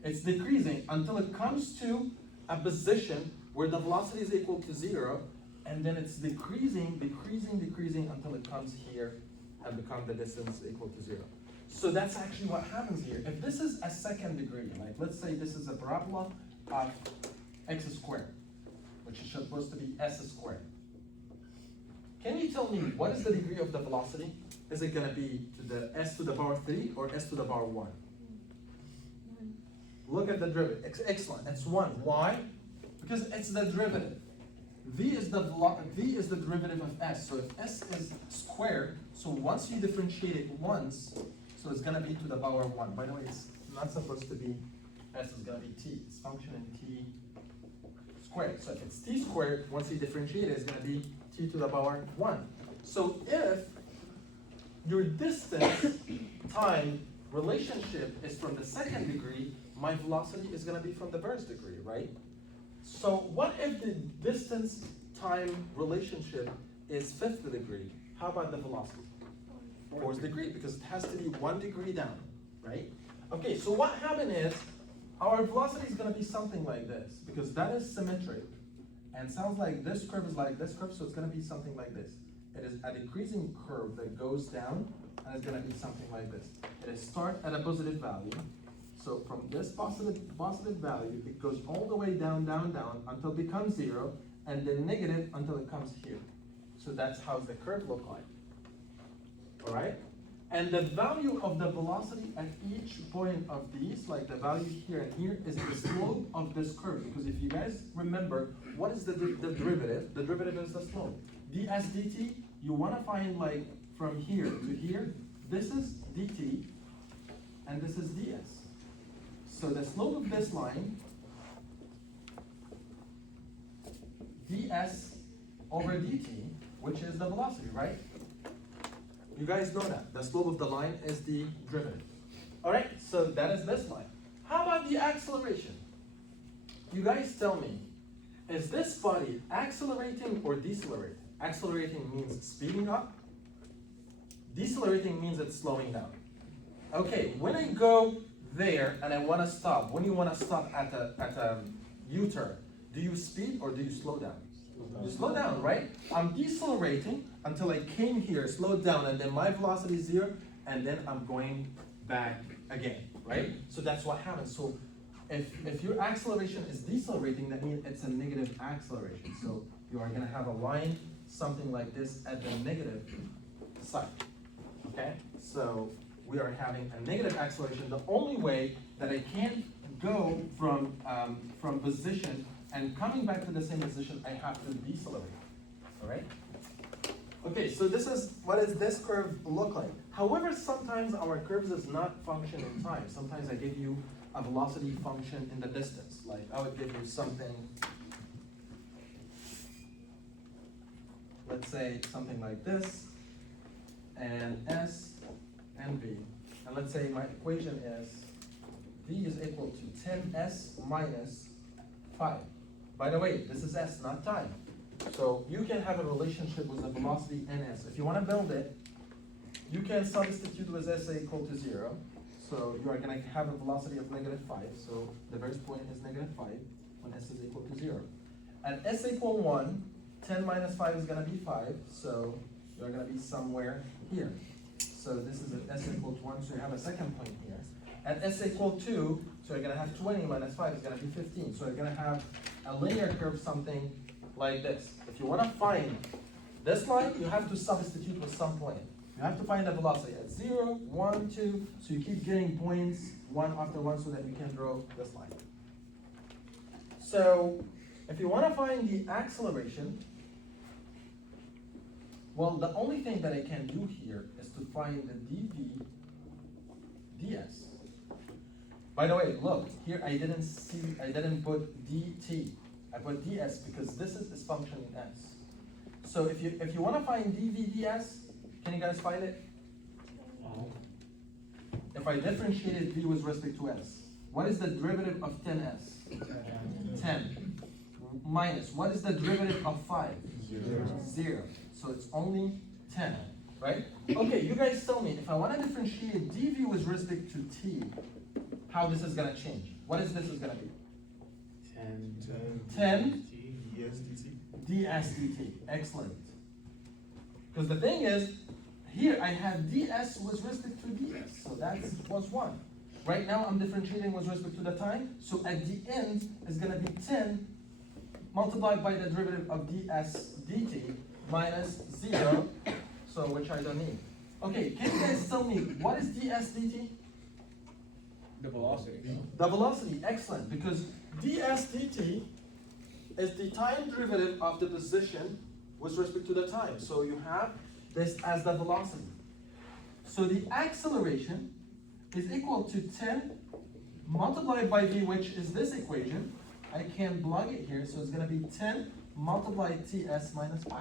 It's decreasing until it comes to a position where the velocity is equal to 0, and then it's decreasing until it comes here and become the distance equal to 0. So that's actually what happens here. If this is a second degree, like let's say this is a parabola of x squared, which is supposed to be s squared. Can you tell me what is the degree of the velocity? Is it gonna be to the s to the power 3 or s to the power 1? Look at the derivative. Excellent. It's 1. Why? Because it's the derivative. V is the derivative of s. So if s is squared, so once you differentiate it once, so it's gonna be to the power 1. By the way, it's not supposed to be s is gonna be t. It's function in t squared. So if it's t squared, once you differentiate it, it's gonna be t to the power 1. So if your distance time relationship is from the second degree, my velocity is gonna be from the first degree, right? So what if the distance time relationship is 5th degree? How about the velocity? 4th degree, because it has to be 1 degree down, right? Okay, so what happened is, our velocity is gonna be something like this, because that is symmetric. And sounds like this curve is like this curve, so it's gonna be something like this. It is a decreasing curve that goes down, and it's gonna be something like this. It starts at a positive value. So from this positive value, it goes all the way down, down, down, until it becomes 0, and then negative until it comes here. So that's how the curve look like. All right? And the value of the velocity at each point of these, like the value here and here, is the slope of this curve. Because if you guys remember, what is the derivative? The derivative is the slope. ds dt, you want to find like from here to here, this is dt, and this is ds. So the slope of this line, ds over dt, which is the velocity, right? You guys know that. The slope of the line is the derivative. All right, so that is this line. How about the acceleration? You guys tell me, is this body accelerating or decelerating? Accelerating means speeding up. Decelerating means it's slowing down. Okay, when I go there and I want to stop, when you want to stop at a U-turn, do you speed or do you slow down? You slow down, right? I'm decelerating until I came here, slowed down, and then my velocity is 0, and then I'm going back again, right? So that's what happens. So if your acceleration is decelerating, that means it's a negative acceleration. So you are going to have a line, something like this, at the negative side, okay? So we are having a negative acceleration. The only way that I can't go from position and coming back to the same position, I have to decelerate, all right? Okay, so this is, what does this curve look like? However, sometimes our curves does not function in time. Sometimes I give you a velocity function in the distance. Like I would give you something, let's say something like this, and S and V. And let's say my equation is V is equal to 10S minus 5. By the way, this is S, not time. So you can have a relationship with the velocity and S. If you want to build it, you can substitute with S equal to 0. So you are going to have a velocity of negative 5. So the first point is negative 5 when S is equal to 0. At S equal 1, 10 minus 5 is going to be 5. So you're going to be somewhere here. So this is at S equals 1, so you have a second point here. At S equal 2, so you're going to have 20 minus 5 is going to be 15. So you're going to have a linear curve, something like this. If you want to find this line, you have to substitute with some point. You have to find the velocity at 0, 1, 2, so you keep getting points one after one so that you can draw this line. So if you want to find the acceleration, well, the only thing that I can do here is to find the dv ds. By the way, look, here I didn't put dt. I put ds because this is this function in s. So if you want to find dv ds, can you guys find it? If I differentiated v with respect to s, what is the derivative of 10s? 10. Minus, what is the derivative of 5? 0. So it's only 10, right? Okay, you guys tell me, if I want to differentiate dv with respect to t, how this is going to change. What is this is going to be? 10 ds dt. Excellent. Because the thing is, here I have ds with respect to ds, so that was 1. Right now I'm differentiating with respect to the time, so at the end it's going to be 10 multiplied by the derivative of ds dt minus 0, so which I don't need. Okay, can you guys tell me what is ds dt? The velocity. The velocity, excellent, because ds dt is the time derivative of the position with respect to the time. So you have this as the velocity. So the acceleration is equal to 10 multiplied by v, which is this equation. I can plug it here, so it's going to be 10 multiplied ts minus 5.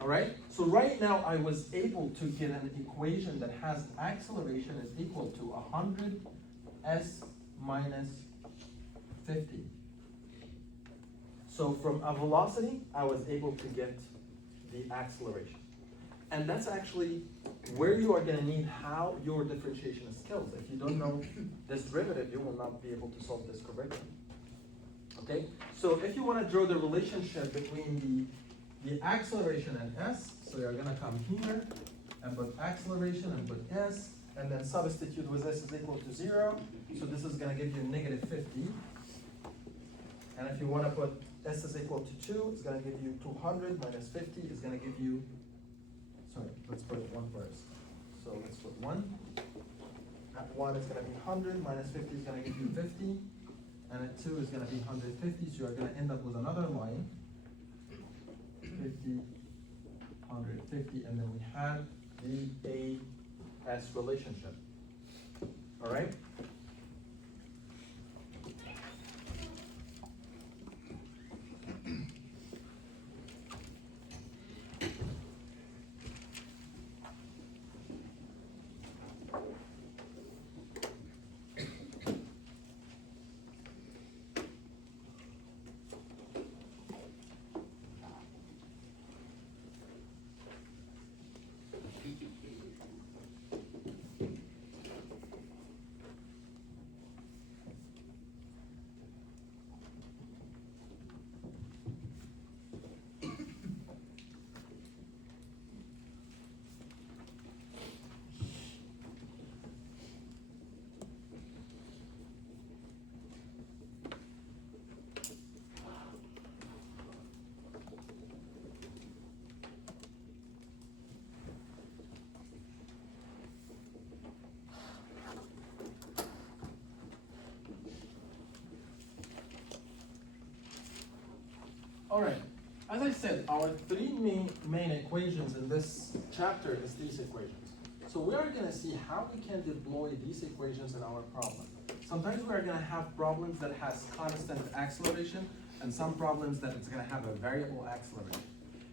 All right? So right now I was able to get an equation that has acceleration is equal to 100 s minus 50. So from a velocity, I was able to get the acceleration. And that's actually where you are going to need how your differentiation skills. If you don't know this derivative, you will not be able to solve this correctly. Okay? So if you want to draw the relationship between the acceleration and s, so you're gonna come here and put acceleration and put s, and then substitute with s is equal to 0, so this is gonna give you negative 50. And if you wanna put s is equal to 2, it's gonna give you 200 minus 50 is gonna give you, sorry, let's put 1 first. So let's put 1. At 1 is gonna be 100, minus 50 is gonna give you 50, and at 2 is gonna be 150, so you're gonna end up with another line, 50, 150, and then we have the AS relationship. All right? All right, as I said, our three main equations in this chapter is these equations. So we are gonna see how we can deploy these equations in our problem. Sometimes we are gonna have problems that has constant acceleration, and some problems that it's gonna have a variable acceleration.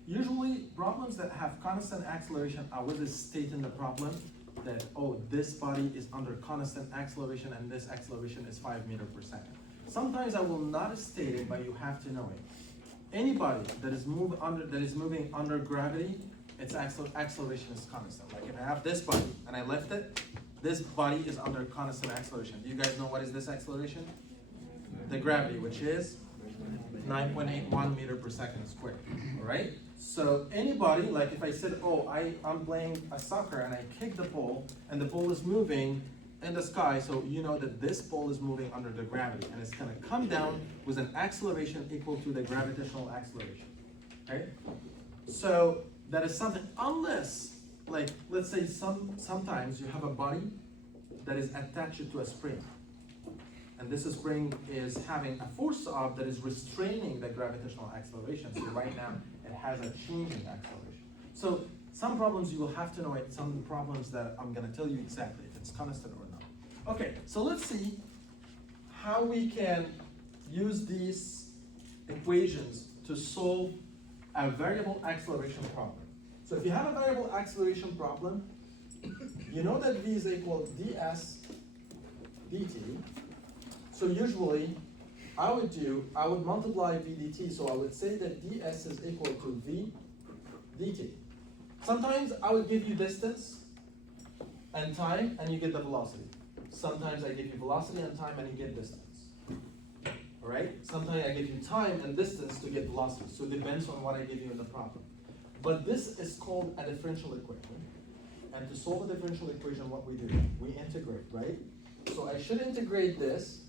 Usually, problems that have constant acceleration, I will just state in the problem that, oh, this body is under constant acceleration and this acceleration is 5 meters per second. Sometimes I will not state it, but you have to know it. Anybody that is moving under gravity, its acceleration is constant. Like if I have this body and I lift it, this body is under constant acceleration. Do you guys know what is this acceleration? The gravity, which is 9.81 meters per second squared. All right. So anybody, like if I said, oh, I'm playing a soccer and I kick the ball and the ball is moving in the sky, so you know that this ball is moving under the gravity and it's gonna come down with an acceleration equal to the gravitational acceleration, okay? So that is something, unless, like, let's say sometimes you have a body that is attached to a spring, and this spring is having a force of that is restraining the gravitational acceleration, so right now it has a changing acceleration. So some problems you will have to know it, some problems that I'm gonna tell you exactly if it's constant or not. Okay, so let's see how we can use these equations to solve a variable acceleration problem. So if you have a variable acceleration problem, you know that v is equal to ds dt. So usually I would multiply v dt, so I would say that ds is equal to v dt. Sometimes I would give you distance and time and you get the velocity. Sometimes I give you velocity and time and you get distance. All right? Sometimes I give you time and distance to get velocity. So it depends on what I give you in the problem. But this is called a differential equation. And to solve a differential equation, what we do? We integrate, right? So I should integrate this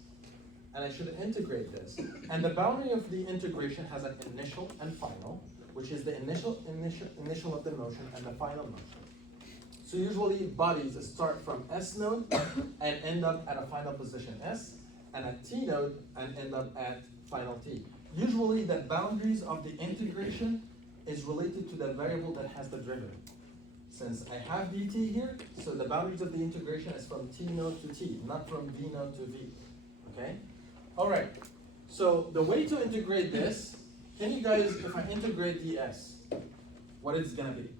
and I should integrate this. And the boundary of the integration has an initial and final, which is the initial of the motion and the final motion. So usually bodies start from S node and end up at a final position S, and at T node and end up at final T. Usually the boundaries of the integration is related to the variable that has the derivative. Since I have dt here, so the boundaries of the integration is from T node to T, not from V node to V. Okay? All right. So the way to integrate this, can you guys, if I integrate ds, what is it gonna be?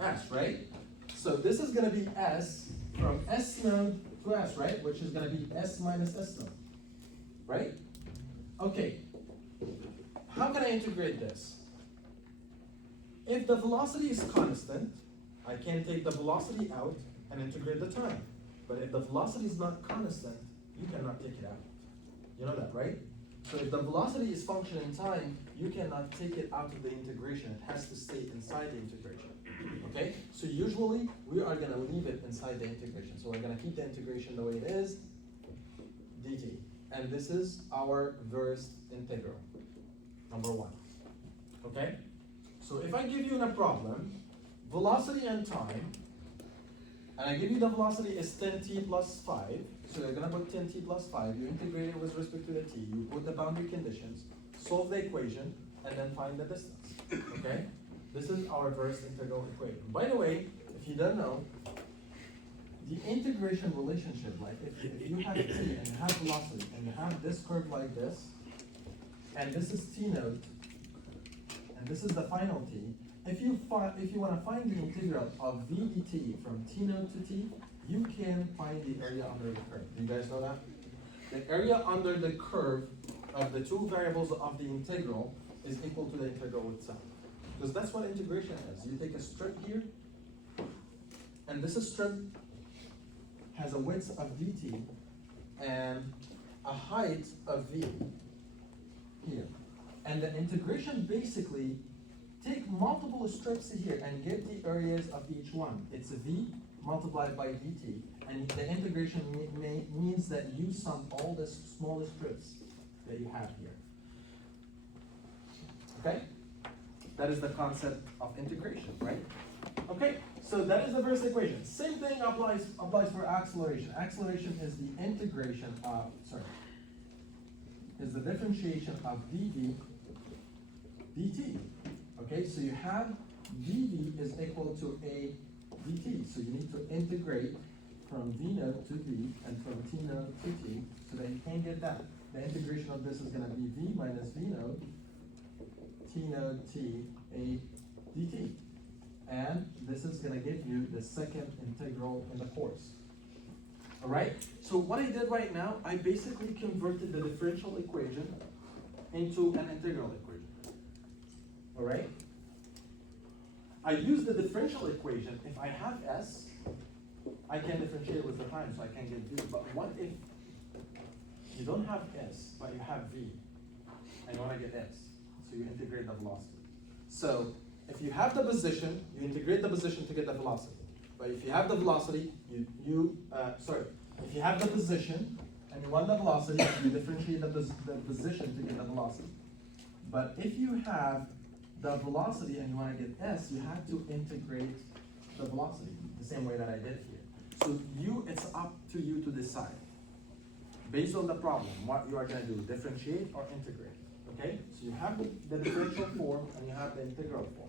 S, right? So this is gonna be S from S node to S, right? Which is gonna be S minus S node, right? Okay, how can I integrate this? If the velocity is constant, I can take the velocity out and integrate the time. But if the velocity is not constant, you cannot take it out. You know that, right? So if the velocity is function in time, you cannot take it out of the integration. It has to stay inside the integration. Okay? So usually we are gonna leave it inside the integration. So we're gonna keep the integration the way it is, dt. And this is our versed integral, number one. Okay? So if I give you a problem, velocity and time, and I give you the velocity is 10t plus 5, so you're gonna put 10t plus 5, you integrate it with respect to the t, you put the boundary conditions, solve the equation, and then find the distance, okay? This is our versed integral equation. By the way, if you don't know, the integration relationship, like if you have t and you have velocity, and you have this curve like this, and this is t naught, and this is the final t, if you want to find the integral of v dt from t naught to t, you can find the area under the curve. Do you guys know that? The area under the curve of the two variables of the integral is equal to the integral itself. Because that's what integration is. You take a strip here, and this strip has a width of dt and a height of v here. And the integration basically take multiple strips here and get the areas of each one. It's a v multiplied by dt, and the integration means that you sum all the smaller strips that you have here. Okay? That is the concept of integration, right? Okay, so that is the first equation. Same thing applies for acceleration. Acceleration is the integration of, is the differentiation of dv dt. Okay, so you have dv is equal to a dt. So you need to integrate from v naught to v and from t naught to t, so that you can get that. The integration of this is going to be v minus v naught t naught t a dt. And this is going to give you the second integral in the course. All right? So what I did right now, I basically converted the differential equation into an integral equation. All right? I use the differential equation. If I have s, I can differentiate with the time, so I can get v. But what if you don't have s, but you have v, and you want to get s? So you integrate the velocity. So if you have the position, you integrate the position to get the velocity. But if you have the velocity, if you have the position and you want the velocity, you differentiate the position to get the velocity. But if you have the velocity and you want to get s, you have to integrate the velocity the same way that I did here. So it's up to you to decide. Based on the problem, what you are going to do, differentiate or integrate. Okay? So you have the differential form and you have the integral form.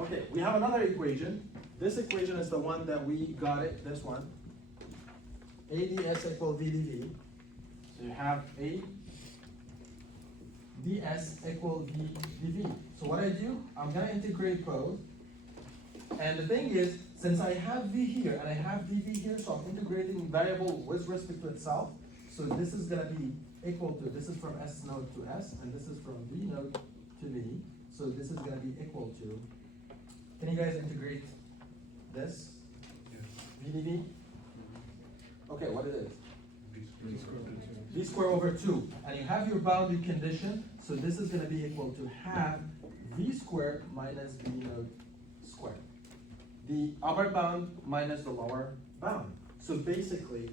Okay, we have another equation. This equation is the one that we got it, this one. A ds equal v dv. So you have a ds equal v dv. So what I do, I'm going to integrate both. And the thing is, since I have v here and I have dv here, so I'm integrating variable with respect to itself. So this is going to be equal to, this is from s node to s, and this is from v node to v. So this is going to be equal to, can you guys integrate this? Yes. V dv? Okay, what it is? V V square over 2. And you have your boundary condition, so this is going to be equal to half v squared minus v node squared. The upper bound minus the lower bound. So basically,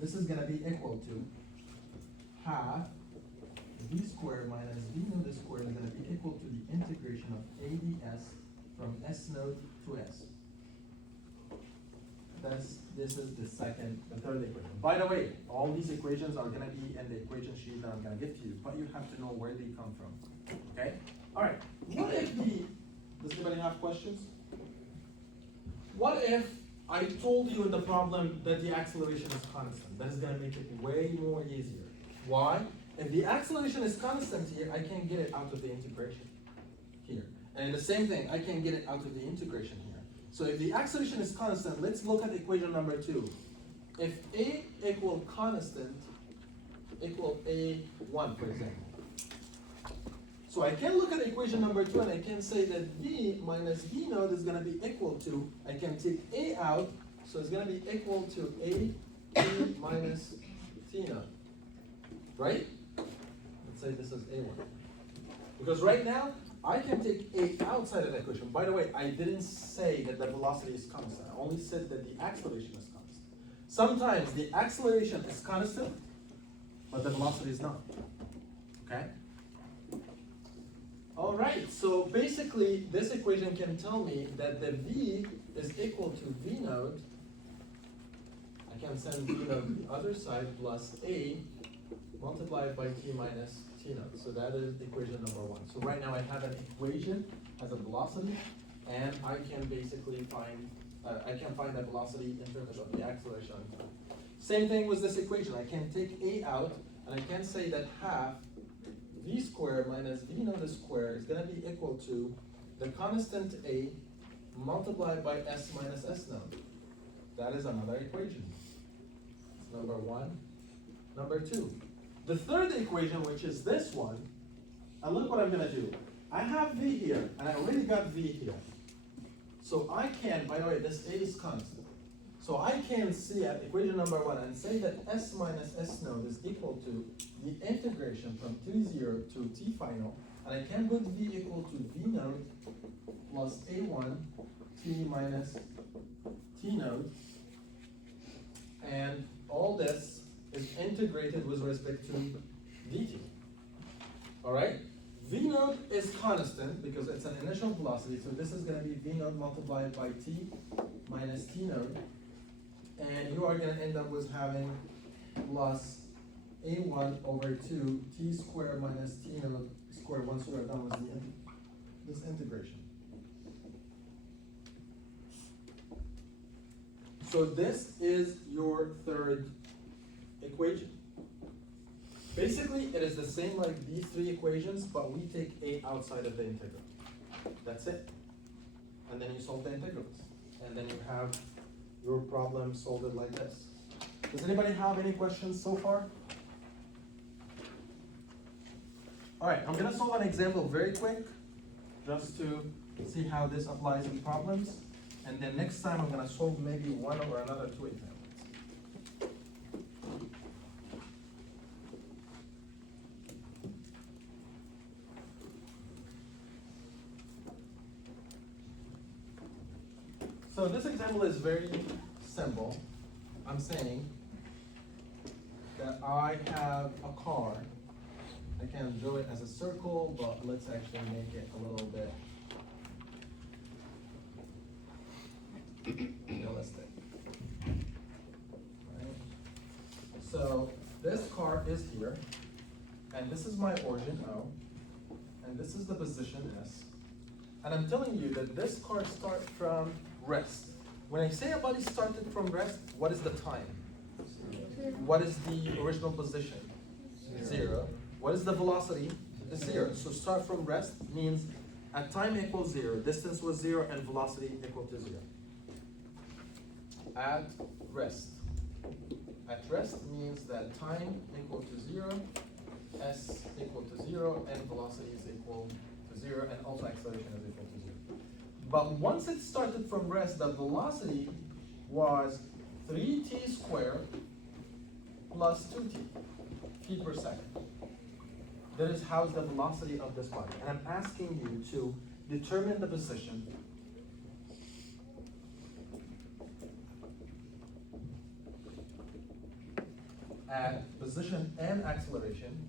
this is going to be equal to half v squared minus v node squared is going to be equal to the integration of a ds from s node to s. This is the third equation. By the way, all these equations are going to be in the equation sheet that I'm going to give to you, but you have to know where they come from. Okay? All right. What if does anybody have questions? What if I told you in the problem that the acceleration is constant? That is going to make it way more easier. Why? If the acceleration is constant here, I can get it out of the integration here. And the same thing, I can get it out of the integration here. So if the acceleration is constant, let's look at equation number 2. If a equal constant equal a1, for example. So I can look at equation number 2 and I can say that v minus v node is going to be equal to, I can take a out, so it's going to be equal to a t minus t node. Right? say this is A1. Because right now, I can take A outside of the equation. By the way, I didn't say that the velocity is constant. I only said that the acceleration is constant. Sometimes the acceleration is constant, but the velocity is not. Okay? All right, so basically, this equation can tell me that the V is equal to V naught. I can send V naught the other side plus A multiplied by T minus T naught. So that is equation number 1. So right now I have an equation as a velocity, and I can basically find, the velocity in terms of the acceleration and time. Same thing with this equation. I can take A out, and I can say that half V squared minus V naught squared is gonna be equal to the constant A multiplied by S minus S naught. That is another equation. Number 1. Number 2. The third equation, which is this one, and look what I'm gonna do. I have V here, and I already got V here. So I can, by the way, this A is constant. So I can see at equation number 1 and say that S minus S naught is equal to the integration from T0 to T final, and I can put V equal to V naught plus A1 T minus T naught, and all this is integrated with respect to dt. All right? V naught is constant because it's an initial velocity, so this is going to be V naught multiplied by T minus T naught, and you are going to end up with having plus A1 over 2 T squared minus T naught squared once we are done with this integration. So this is your third equation. Basically, it is the same like these 3 equations, but we take A outside of the integral. That's it. And then you solve the integrals. And then you have your problem solved like this. Does anybody have any questions so far? All right, I'm gonna solve an example very quick, just to see how this applies in problems. And then next time I'm gonna solve maybe one or another 2 examples. So this example is very simple. I'm saying that I have a car. I can draw it as a circle, but let's actually make it a little bit realistic. Right? So this car is here, and this is my origin O, and this is the position S. And I'm telling you that this car starts from rest. When I say a body started from rest, what is the time? What is the original position? 0. What is the velocity? It's 0. So start from rest means at time equals 0, distance was 0, and velocity equal to 0. At rest. At rest means that time equal to 0, S equal to 0, and velocity is equal to 0, and also acceleration is equal to 0. But once it started from rest, the velocity was 3t squared plus 2t, feet per second. That is how's the velocity of this body. And I'm asking you to determine the position at position and acceleration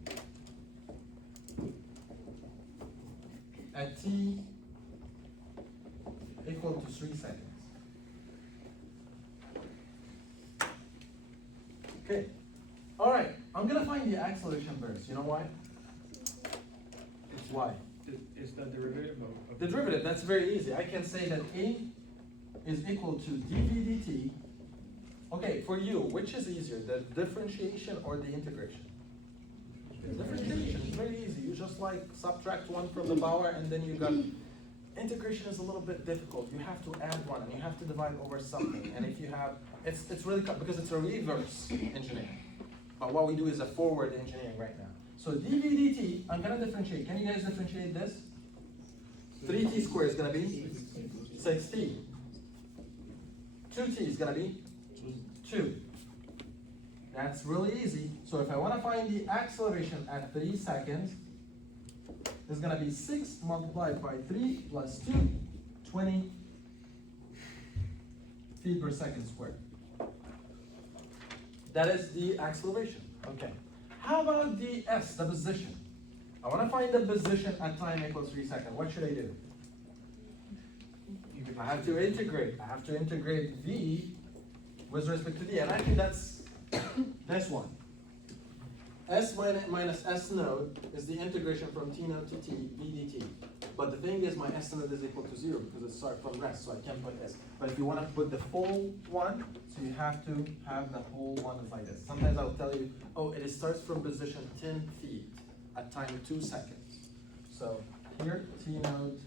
at t equal to 3 seconds. Okay. All right. I'm gonna find the acceleration first. You know why? It's why. Is the derivative of The derivative, that's very easy. I can say that A is equal to dv dt. Okay, for you, which is easier, the differentiation or the integration? Differentiation is very easy. You just like subtract 1 from the power, and then you got. Integration is a little bit difficult. You have to add 1, and you have to divide over something. And if you have, it's really because it's a reverse engineering. But what we do is a forward engineering right now. So dv dt, I'm gonna differentiate. Can you guys differentiate this? 3t squared is gonna be 6t. 2t is gonna be 2. That's really easy. So if I wanna find the acceleration at 3 seconds, it's gonna be 6 multiplied by 3 plus 2, 20 feet per second squared. That is the acceleration. Okay. How about the S, the position? I want to find the position at time equals 3 seconds. What should I do? I have to integrate. I have to integrate V with respect to D. And actually that's this one. S minus S node is the integration from T node to T, V dt. But the thing is my S node is equal to 0 because it's starts from rest, so I can't put S. But if you want to put the full one, so you have to have the whole one is like this. Sometimes I'll tell you, oh, it starts from position 10 feet at time 2 seconds. So here, T node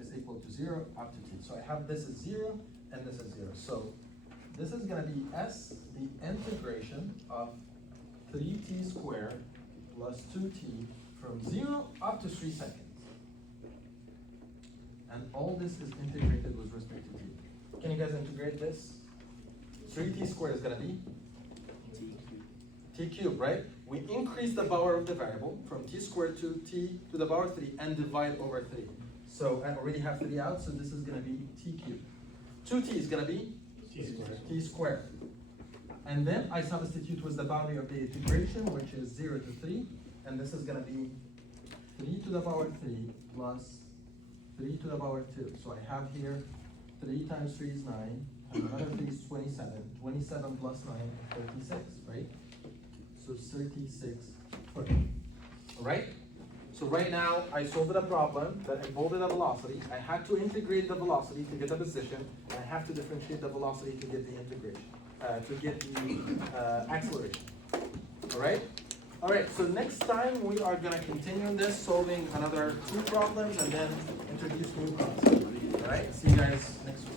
is equal to 0 up to T. So I have this is 0 and this is 0. So this is going to be S, the integration of 3t squared plus 2t from 0 up to 3 seconds. And all this is integrated with respect to t. Can you guys integrate this? 3t squared is going to be t cubed, right? We increase the power of the variable from t squared to t to the power 3 and divide over 3. So I already have 3 out, so this is going to be t cubed. 2t is going to be t squared. And then I substitute with the boundary of the integration, which is 0 to 3, and this is going to be 3 to the power 3 plus 3 to the power 2. So I have here 3 times 3 is 9, and another 3 is 27. 27 plus 9 is 36, right? So 36 foot. All right? So right now, I solved a problem that involved a velocity. I had to integrate the velocity to get the position, and I have to differentiate the velocity to get the integration, to get the acceleration. All right? All right, so next time we are gonna continue on this, solving another 2 problems, and then introduce new concepts. All right, see you guys next week.